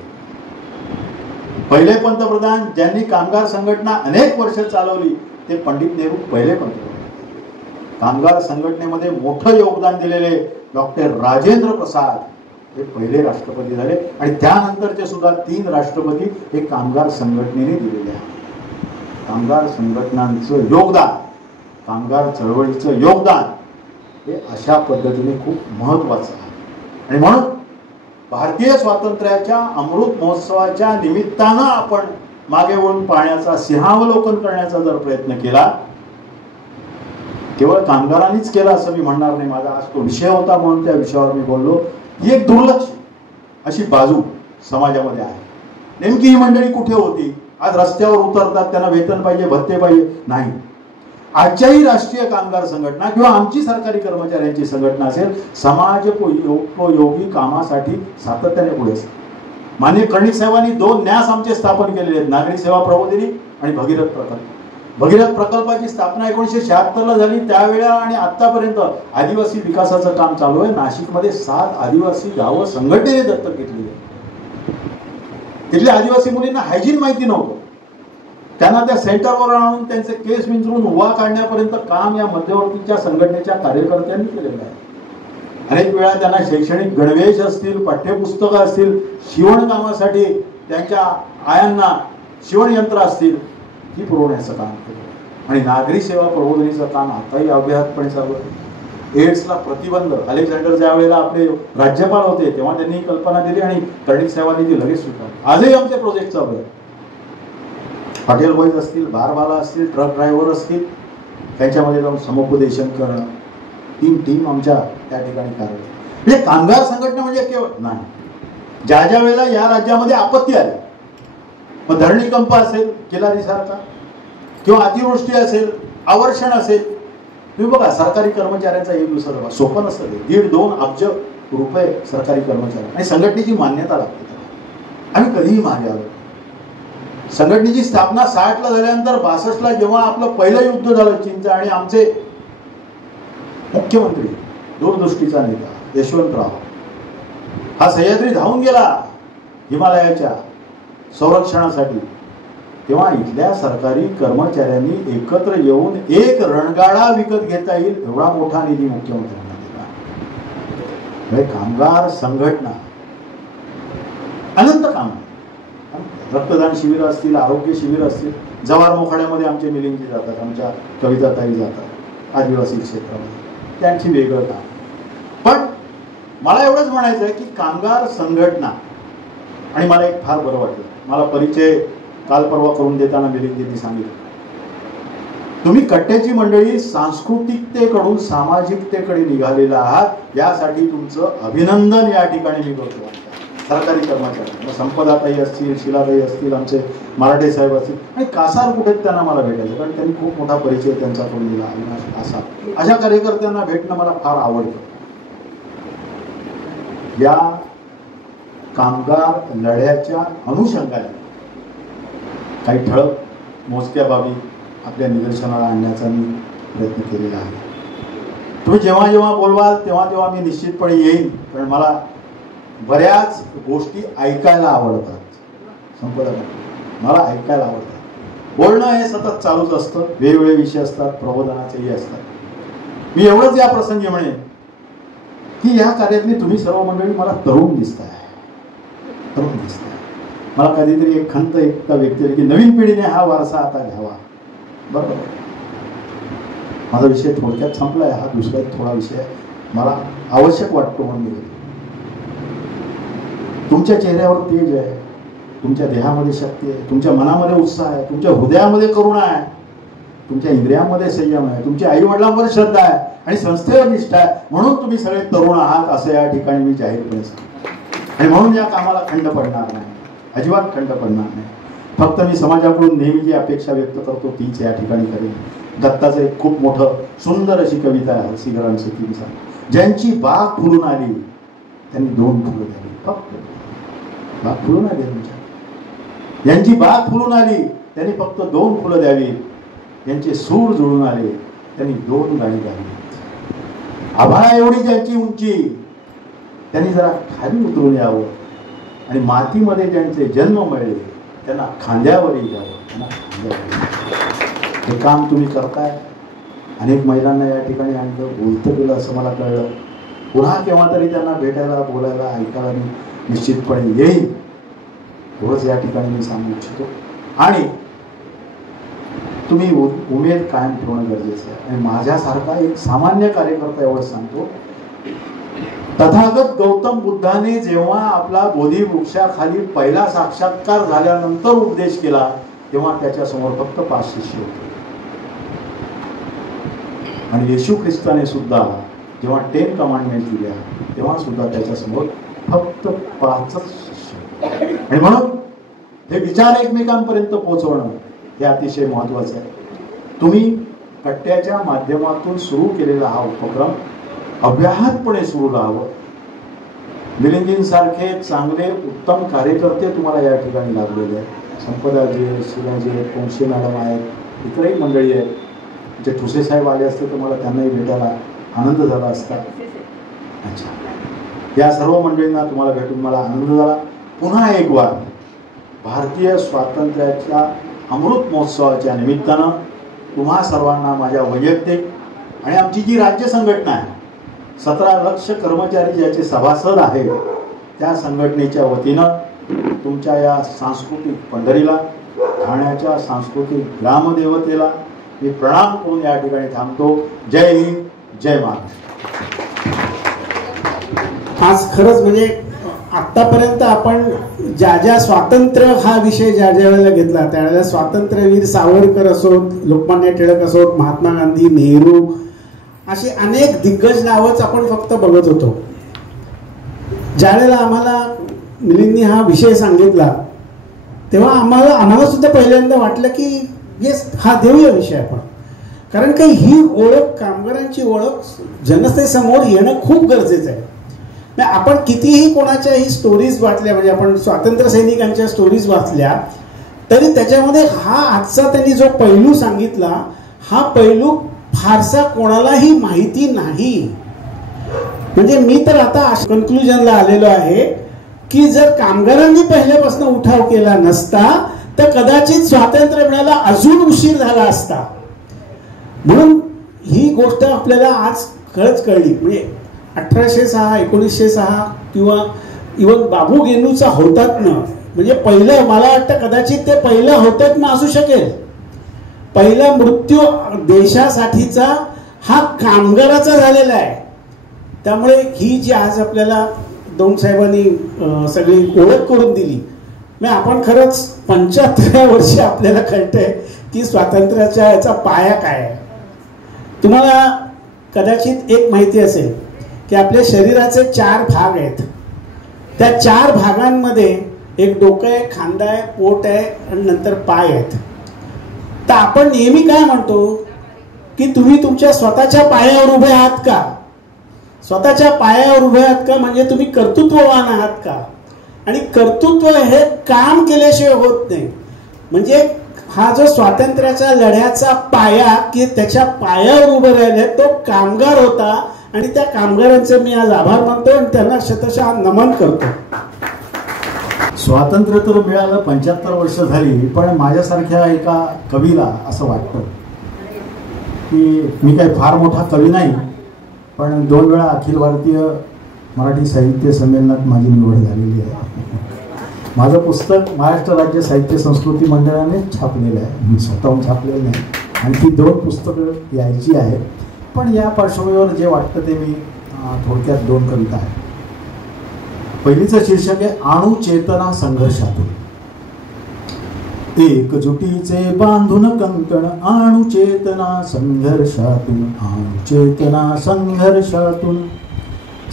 पहिले पंतप्रधान ज्यांनी कामगार संघटना अनेक वर्ष चालवली ते पंडित नेहरू पहिले पंतप्रधान. कामगार संघटनेमध्ये मोठं योगदान दिलेले डॉक्टर राजेंद्र प्रसाद हे पहिले राष्ट्रपती झाले आणि त्यानंतरचे सुद्धा 3 राष्ट्रपती हे कामगार संघटनेने दिलेले आहेत. कामगार संघटनांचं योगदान, कामगार चळवळीचं योगदान हे अशा पद्धतीने खूप महत्वाचं आहे. आणि म्हणून भारतीय स्वातंत्र्याच्या अमृत महोत्सवाच्या निमित्तानं आपण मागे वळून पाहण्याचा, सिंहावलोकन करण्याचा जर प्रयत्न केला, केवळ कामगारांनीच केला असं मी म्हणणार नाही. माझा आज तो विषय होता म्हणून त्या विषयावर मी बोललो. ही एक दुर्लक्ष अशी बाजू समाजामध्ये आहे. नेमकी ही मंडळी कुठे होती? आज रस्त्यावर उतरतात, त्यांना वेतन पाहिजे, भत्ते पाहिजे, नाही. आजच्याही राष्ट्रीय कामगार संघटना किंवा आमची सरकारी कर्मचाऱ्यांची संघटना असेल, समाजोपयोगी कामासाठी सातत्याने पुढे असते. माननीय कर्णिक साहेबांनी 2 न्यास आमचे स्थापन केलेले आहेत, नागरी सेवा प्रबोधिनी आणि भगीरथ प्रकल्प. भगीरथ प्रकल्पाची स्थापना 1976 ला झाली. त्यावेळेला आणि आतापर्यंत आदिवासी विकासाचं काम चालू आहे. नाशिकमध्ये 7 आदिवासी गावं संघटनेने दत्तक घेतलेली आहे. तिथल्या आदिवासी मुलींना हायजीन माहिती नव्हतं. त्यांना त्या सेंटरवर आणून त्यांचे केस विंचरून उभा काढण्यापर्यंत काम या मध्यवर्तीच्या संघटनेच्या कार्यकर्त्यांनी केलेलं आहे. अनेक वेळा त्यांना शैक्षणिक गणवेश असतील, पाठ्यपुस्तकं असतील, शिवण कामासाठी त्यांच्या आयांना शिवण यंत्र असतील, ही पुरवण्याचं काम केलं. आणि नागरी सेवा प्रबोधनीचं काम आताही अव्याहतपणे चालू आहे. एड्सला प्रतिबंध, अलेक्झांडर ज्या वेळेला आपले राज्यपाल होते तेव्हा त्यांनी कल्पना दिली आणि कर्णिक साहेबांनी ती लगेच स्वीकारली. आजही आमचे प्रोजेक्ट चालू आहे. हॉटेल बॉईज असतील, बारबाला असतील, ट्रक ड्रायव्हर असतील, त्यांच्यामध्ये जाऊन समुपदेशन करणं, टीम आमच्या त्या ठिकाणी कार्य. म्हणजे कामगार संघटना म्हणजे केवळ नाही. ज्या ज्या वेळेला या राज्यामध्ये आपत्ती आली, मग धरणी कंप असेल किल्लारीसारखा, किंवा अतिवृष्टी असेल, आवर्षण असेल, तुम्ही बघा सरकारी कर्मचाऱ्यांचा एक दुसरं सोपं नसतं. 1.5-2 अब्ज रुपये सरकारी कर्मचारी आणि संघटनेची मान्यता लागते. आम्ही कधीही मागे आलो. संघटनेची स्थापना 60 ला झाल्यानंतर 62 ला जेव्हा आपलं पहिलं युद्ध झालं चीनचं, आणि आमचे मुख्यमंत्री, दूरदृष्टीचा नेता यशवंतराव हा सह्याद्री धावून गेला हिमालयाच्या संरक्षणासाठी, तेव्हा इथल्या सरकारी कर्मचाऱ्यांनी एकत्र येऊन एक रणगाडा विकत घेता येईल एवढा मोठा निधी मुख्यमंत्र्यांना दिला. कामगार संघटना अनंत काम, रक्तदान शिबिर असतील, आरोग्य शिबिर असतील, जवार मोखाड्यामध्ये आमचे मिलिंदजी जातात, आमच्या कविताताई जातात, आदिवासी क्षेत्रामध्ये त्यांची वेगळं काम. पण मला एवढंच म्हणायचं आहे की कामगार संघटना, आणि मला एक फार बरं वाटलं, मला परिचय काल परवा करून देताना मिलिंदजींनी सांगितलं, तुम्ही कट्ट्याची मंडळी सांस्कृतिकतेकडून सामाजिकतेकडे निघालेला आहात, यासाठी तुमचं अभिनंदन या ठिकाणी मी करतो. सरकारी कर्मचारी संपदाताई असतील, शिलाताई असतील, आमचे मराठे साहेब असतील, आणि कासार कुठे त्यांना मला भेटायचं, कारण त्यांनी खूप मोठा परिचय त्यांचा करून दिला. असा अशा कार्यकर्त्यांना भेटणं मला फार आवडतं. या कामगार लढ्याच्या अनुषंगाने काही ठळक मोजक्या बाबी आपल्या निदर्शनाला आणण्याचा मी प्रयत्न केलेला आहे. तुम्ही जेव्हा जेव्हा बोलवाल तेव्हा तेव्हा मी निश्चितपणे येईन, कारण मला बऱ्याच गोष्टी ऐकायला आवडतात. मला ऐकायला आवडतात. बोलणं हे सतत चालूच असतं, वेगवेगळे विषय असतात, प्रबोधनाचेही असतात. मी एवढंच या प्रसंगी म्हणेन की या कार्यातली तुम्ही सर्व मंडळी मला तरुण दिसताय. मला कधीतरी एक खंत एकता व्यक्त की नवीन पिढीने हा वारसा आता घ्यावा. बरोबर, माझा विषय थोडक्यात संपलाय. हा दुसरा एक थोडा विषय मला आवश्यक वाटतो म्हणून तुमच्या चेहऱ्यावर तेज आहे, तुमच्या देहामध्ये शक्ती आहे, तुमच्या मनामध्ये उत्साह आहे, तुमच्या हृदयामध्ये करुणा आहे, तुमच्या इंद्रियांमध्ये संयम आहे, तुमच्या आई वडिलांवर श्रद्धा आहे आणि संस्थेवर निष्ठा आहे, म्हणून तुम्ही सगळे तरुण आहात असं या ठिकाणी मी जाहीरपणे सांगतो. आणि म्हणून या कामाला खंड पडणार नाही, अजिबात खंड पडणार नाही. फक्त मी समाजाकडून नेहमी जी अपेक्षा व्यक्त करतो तीच या ठिकाणी करेन. दत्ताचं एक खूप मोठं सुंदर अशी कविता आहे हर्षिकरांची ती सांग. ज्यांची बाग फुलून आली त्यांनी 2 फुलं द्यावी. फक्त बाग फुलून आली तुमच्या, ज्यांची बाग फुलून आली त्यांनी फक्त 2 फुलं द्यावी. ज्यांचे सूर जुळून आले त्यांनी 2 गाणी गावी. आभाळा एवढी ज्यांची उंची त्यांनी जरा खाली उतरून यावं. आणि मातीमध्ये ज्यांचे जन्म मिळले त्यांना खांद्यावरही घ्यावं. त्यांना खांद्यावर हे काम तुम्ही करताय. अनेक महिलांना या ठिकाणी आणलं, बोलतं गेलं असं मला कळलं. पुन्हा केव्हा तरी त्यांना भेटायला, बोलायला, ऐकायला मी निश्चितपणे येईल एवढंच या ठिकाणी मी सांगू इच्छितो. आणि तुम्ही उमेद कायम ठेवणं गरजेचं आहे. आणि माझ्यासारखा एक सामान्य कार्यकर्ता एवढंच सांगतो, तथागत गौतम बुद्धाने जेव्हा आपला बोधिवृक्षाखाली पहिला साक्षात्कार झाल्यानंतर उपदेश केला तेव्हा त्याच्यासमोर फक्त 5 शिष्य होते. आणि येशू ख्रिस्ताने सुद्धा जेव्हा 10 कमांडमेंट दिल्या तेव्हा सुद्धा त्याच्यासमोर फक्त 5च शिष्य. आणि म्हणून हे विचार एकमेकांपर्यंत पोहोचवणं हे अतिशय महत्वाचं आहे. तुम्ही कट्ट्याच्या माध्यमातून सुरू केलेला हा उपक्रम अव्याहतपणे सुरू राहावं. मिलिंदजींसारखे चांगले उत्तम कार्यकर्ते तुम्हाला या ठिकाणी लाभलेले आहेत. संपदाजी, शिलाजी आहेत, कोणशी मॅडम आहेत, इतरही मंडळी आहेत. जे ठुसे साहेब आले असते तर मला त्यांनाही भेटायला आनंद झाला असता. अच्छा, या सर्व मंडळींना तुम्हाला भेटून मला आनंद झाला. पुन्हा एक वार भारतीय स्वातंत्र्याच्या अमृत महोत्सवाच्या निमित्तानं तुम्हा सर्वांना माझ्या वैयक्तिक आणि आमची जी राज्य संघटना आहे 17 लाख कर्मचारी ज्याचे सभासद आहेत त्या संघटनेच्या वतीनं तुमच्या या सांस्कृतिक पंढरीला, ठाण्याच्या सांस्कृतिक ग्रामदेवतेला मी प्रणाम करून या ठिकाणी थांबतो. जय हिंद, जय महाराष्ट्र. आज खरंच म्हणजे आतापर्यंत आपण ज्या स्वातंत्र्य हा विषय ज्या वेळेला घेतला त्यावेळेला स्वातंत्र्यवीर सावरकर असोत, लोकमान्य टिळक असोत, महात्मा गांधी, नेहरू अशी अनेक दिग्गज नावच आपण फक्त बघत होतो. ज्यावेळेला आम्हाला मिलिंदनी हा विषय सांगितला तेव्हा आम्हाला सुद्धा पहिल्यांदा वाटलं की येस, हा देऊया विषय आपण. कारण काही ही ओळख, कामगारांची ओळख जनतेसमोर येणं खूप गरजेचं आहे. आपण कितीही कोणाच्याही स्टोरीज वाचल्या, म्हणजे आपण स्वातंत्र्य सैनिकांच्या स्टोरीज वाचल्या तरी त्याच्यामध्ये हा आजचा त्यांनी जो पैलू सांगितला हा पैलू फारसा कोणालाही माहिती नाही. म्हणजे मी तर आता कन्क्लुजनला आलेलो आहे की जर कामगारांनी पहिल्यापासून उठाव केला नसता तर कदाचित स्वातंत्र्य मिळायला अजून उशीर झाला असता. म्हणून ही गोष्ट आपल्याला आज खरंच कळली. म्हणजे 1806, 1906 किंवा इव्हन बाबू गेनूचा हौतात्म्य म्हणजे पहिलं, मला वाटतं कदाचित ते पहिलं हौतात्म्य असू शकेल. पहिला मृत्यू देशासाठीचा हा कामगाराचा झालेला आहे. त्यामुळे ही जी आज आपल्याला दोन साहेबांनी सगळी ओळख करून दिली, म्हणजे आपण खरंच 75व्या वर्षी आपल्याला कळतंय की स्वातंत्र्याच्या याचा पाया काय आहे. तुम्हाला कदाचित एक माहिती असेल की आपल्या शरीराचे 4 भाग आहेत. त्या 4 भागांमध्ये एक डोकं आहे, खांदा आहे, पोट आहे आणि नंतर पाय आहेत. तर आपण नेहमी काय म्हणतो की तुम्ही तुमच्या स्वतःच्या पायावर उभे आहात का? स्वतःच्या पायावर उभे आहात का म्हणजे तुम्ही कर्तृत्ववान आहात का? आणि कर्तृत्व हे काम केल्याशिवाय होत नाही. म्हणजे हा जो स्वातंत्र्याच्या लढ्याचा पाया की त्याच्या पायावर उभे राहिले तो कामगार होता. आणि त्या कामगारांचे मी आज आभार मानतो आणि त्यांना शतशः नमन करतो. स्वातंत्र्य तर मिळालं 75 वर्ष झाली, पण माझ्यासारख्या एका कवीला असं वाटतं की मी काही फार मोठा कवी नाही, पण 2 वेळा अखिल भारतीय मराठी साहित्य संमेलनात माझी निवड झालेली आहे. माझं पुस्तक महाराष्ट्र राज्य साहित्य संस्कृती मंडळाने छापलेलं आहे, मी स्वतःहून छापलेलं नाही. आणि ती 2 पुस्तकं यायची आहेत. पण या पार्श्वभूमीवर जे वाटतं ते मी थोडक्यात 2 कविता आहेत. पहिलीचं शीर्षक आहे अणु चेतना संघर्षातून. एकजुटीचे बांधून कंकण अणु चेतना संघर्षातून, अणु चेतना संघर्षातून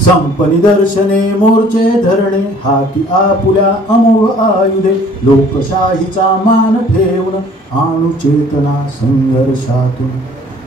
संपनी दर्शने मोर्चे धरणे हाती आपुल्या अमोघ आयुधे लोकशाहीचा मान ठेवून आणू चेतना संघर्षातून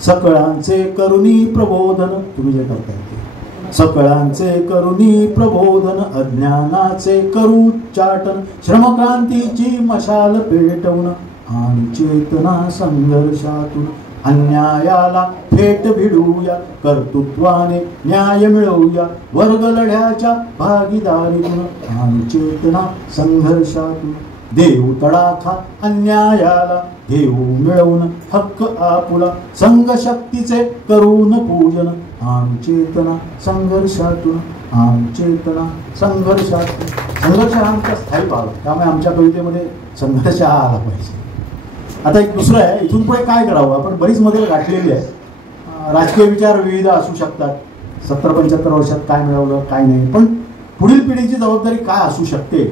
सकळांचे करुणी प्रबोधन. तुम्ही जे करताय ते सकळांचे करुणी प्रबोधन अज्ञानाचे करू चाटन श्रमक्रांतीची मशाल पेटवून आणू चेतना संघर्षातून अन्यायाला फेट भिडूया कर्तृत्वाने न्याय मिळवूया वर्ग लढ्याच्या भागीदारीतून आणू चेतना संघर्षातून देऊ तडाखा अन्यायाला घेऊ मिळवून हक्क आपुला संघशक्तीचे करून पूजन आणू चेतना संघर्षातून आणू चेतना संघर्षातून. संघर्ष हा आमचा स्थायी भाग त्यामुळे आमच्या कवितेमध्ये संघर्ष हा आला पाहिजे. आता एक दुसरं आहे इथून पुढे काय करावं. आपण बरीच मदत गाठलेली आहे. राजकीय विचार विविध असू शकतात. 70-75 वर्षात काय मिळवलं काय नाही पण पुढील पिढीची जबाबदारी काय असू शकते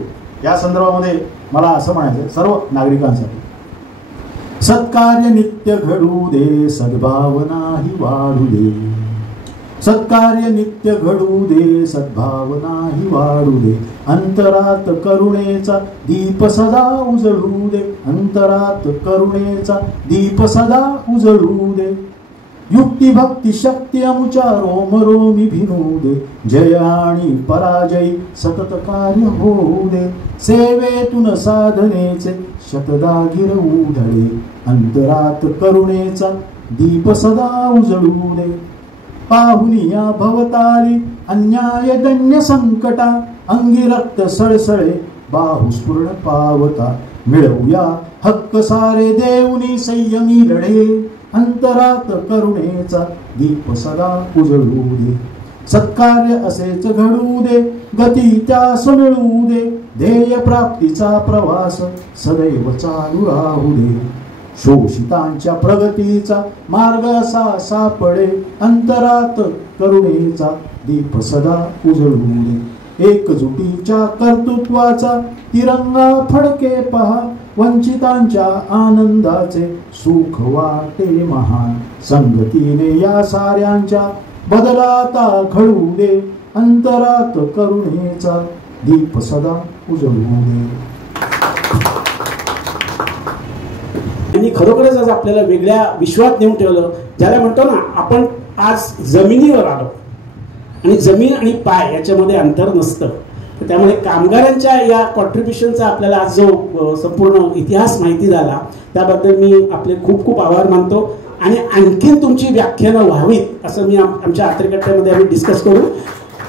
या संदर्भामध्ये मला असं म्हणायचं सर्व नागरिकांसाठी. सत्कार्य नित्य घडू दे सद्भावना ही वाढू दे. सत्कार्य नित्य घडू दे सद्भावना ही वाढू दे. अंतरात करुणेचा दीप सदा उजळू दे. अंतरात करुणेचा दीप सदा उजळू दे. युक्ती भक्ती शक्ती अमुच्या रोम रोमी भिनू दे. जय आणि पराजयी सतत कार्य होऊ दे. सेवेतून साधनेचे शतदागिर उधळे. अंतरात करुणेचा दीप सदा उजळू दे. पाहुनिया भवताली अन्याय दैन्य संकटा अंगी रक्त सळसळे बाहुस्फुरण पावता. मिळवूया हक्क सारे देऊनी संयमी लढे. अंतरात करुणेचा दीप सदा उजळू दे. सत्कार्य असेच घडू दे गती त्यास मिळू दे. ध्येय प्राप्तीचा प्रवास सदैव चालू राहू दे. शोषितांच्या प्रगतीचा मार्ग असा सापडे. अंतरात करुणेचा दीप सदा उजळू दे. एकजुटीच्या कर्तृत्वाचा तिरंगा फडके पहा. वंचितांच्या आनंदाचे सुख वाटे महान. संगतीने या साऱ्यांच्या बदलाता घडू दे. अंतरात करुणेचा दीप सदा उजळू दे. त्यांनी खरोखरच आज आपल्याला वेगळ्या विश्वात नेऊन ठेवलं. ज्याला म्हणतो ना आपण आज जमिनीवर आलो आणि जमीन आणि पाय याच्यामध्ये अंतर नसतं. त्यामुळे कामगारांच्या या कॉन्ट्रीब्युशनचा आपल्याला आज जो संपूर्ण इतिहास माहिती झाला त्याबद्दल मी आपले खूप खूप आभार मानतो. आणि आणखीन तुमची व्याख्यानं व्हावीत असं मी आमच्या आत्रेकट्ट्यामध्ये आम्ही डिस्कस करू.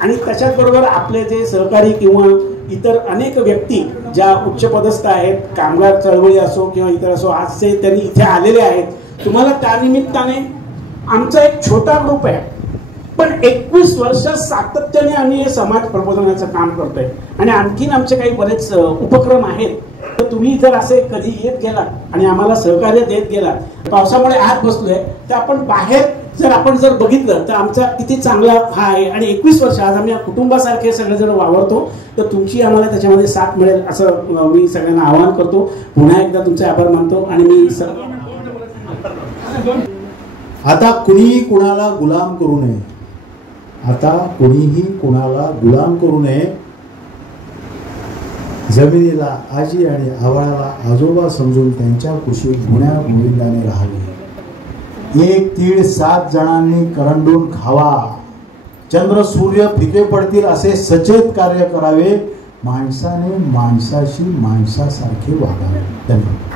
आणि त्याच्याचबरोबर आपले जे सहकारी किंवा इतर अनेक व्यक्ती ज्या उच्चपदस्थ आहेत कामगार चळवळी असो किंवा इतर असो आजचे त्यांनी इथे आलेले आहेत. तुम्हाला त्यानिमित्ताने आमचा एक छोटा ग्रुप आहे पण 21 वर्ष सातत्याने आम्ही हे समाज प्रबोधनाचं काम करतोय आणि आणखीन आमचे काही बरेच उपक्रम आहेत. तर तुम्ही जर असे कधी येत गेलात आणि आम्हाला सहकार्य देत गेलात. पावसामुळे आत बसलोय तर आपण बाहेर जर बघितलं तर आमचा किती चांगला हा आहे. आणि 21 वर्ष आज आम्ही कुटुंबासारखे सगळेजण वावरतो. तर तुमची आम्हाला त्याच्यामध्ये साथ मिळेल असं मी सगळ्यांना आवाहन करतो. पुन्हा एकदा तुमचे आभार मानतो. आणि मी आता कुणीही कुणाला गुलाम करू नये. आता कुणीही कुणाला गुलाम करू नये. जमिनीला आजी आणि आवाळाला आजोबा समजून त्यांच्या कुशीत गुण्या गोविंदाने राहावे. एक तीळ 7 जणांनी करंडून खावा. चंद्र सूर्य फिके पडतील असे सचेत कार्य करावे. माणसाने माणसाशी माणसासारखे वागावे. धन्यवाद.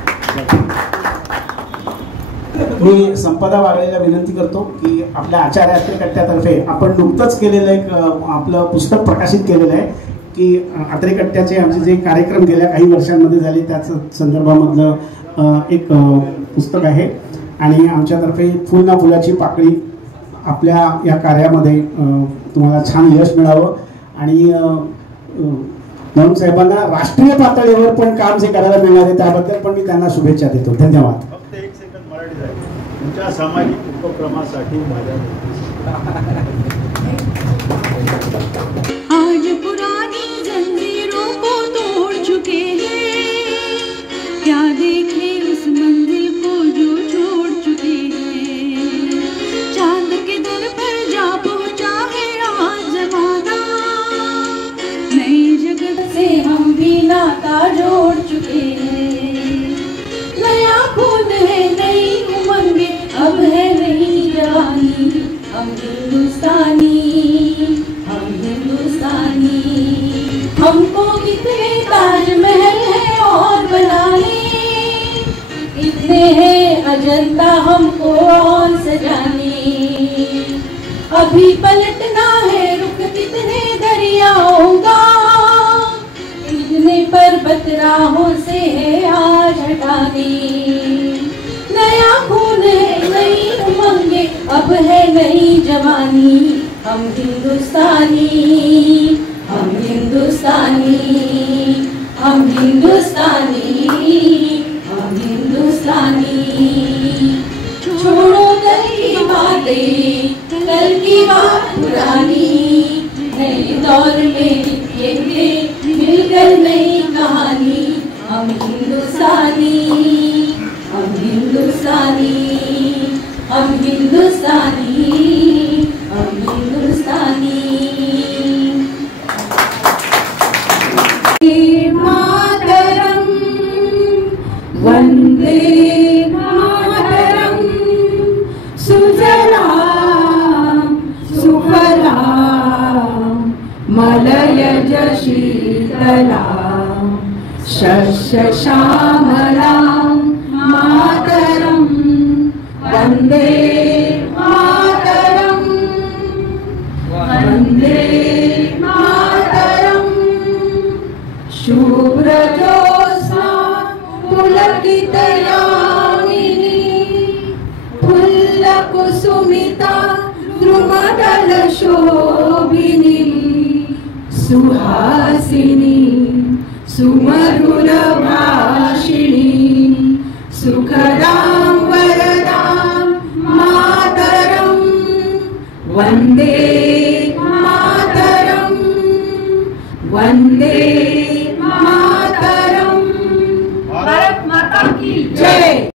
मी संपदा वागळेला विनंती करतो की आपल्या आचार्य आत्रेकट्ट्यातर्फे आपण नुकतंच केलेलं एक आपलं पुस्तक प्रकाशित केलेलं आहे की आत्रेकट्ट्याचे आमचे जे कार्यक्रम गेल्या काही वर्षांमध्ये झाले त्याच संदर्भामधलं एक पुस्तक आहे. आणि आमच्यातर्फे फुल ना फुलाची पाकळी आपल्या या कार्यामध्ये तुम्हाला छान यश मिळावं. आणि म्हणून साहेबांना राष्ट्रीय पातळीवर पण काम जे करायला मिळणार आहे त्याबद्दल पण मी त्यांना शुभेच्छा देतो. धन्यवाद. फक्त एक सेकंद मराठी आहे. तुमच्या सामाजिक उपक्रमासाठी माझ्या आज पुरानी जंजीरों को तोड़ चुके हैं. क्या देखे उस मंजिल को जो छोड़ चुके हैं. चांद के दर पर जा पहुंचा है आज जमाना. जोड़ चुके हैं। नया खून है, नई उमंग, अब है नई जवानी। हम हिंदुस्तानी, हम हिंदुस्तानी। हमको कितने ताजमहल है और बनाने, इतने हैं अजंता हमको और सजाने। अभी पलटना है रुख कितने दरियाओं का, इतने पर्वत राहों से है आज हटाने। नया खून है, नई उमंगे, अब है नई जवानी। हम हिंदुस्तानी, हम हिंदुस्तानी, हम हिंदुस्तानी, हम हिंदुस्तानी। छोड़ो कल की बातें, कल की बात पुरानी। नए दौर में लिखेंगे मिलकर नई कहानी। हम हिंदुस्तानी, हम हिंदुस्तानी, हम हिंदुस्तानी, हम हिंदुस्तानी। मातरम, वंदे मातरम। सुजलाम सुफलाम मलयज शीतलाम शस्य श्यामलाम मातरम। वंदे मातरम, वंदे मातरम। शुभ्र ज्योत्स्ना पुलकित यामिनी, फुल्ल कुसुमिता द्रुमदल शोभिनी। सुहासिनी सुमधुर भाषिणी, सुखदां वरदां मातरं। वन्दे मातरं, वन्दे मातरं। भारत माता की जय।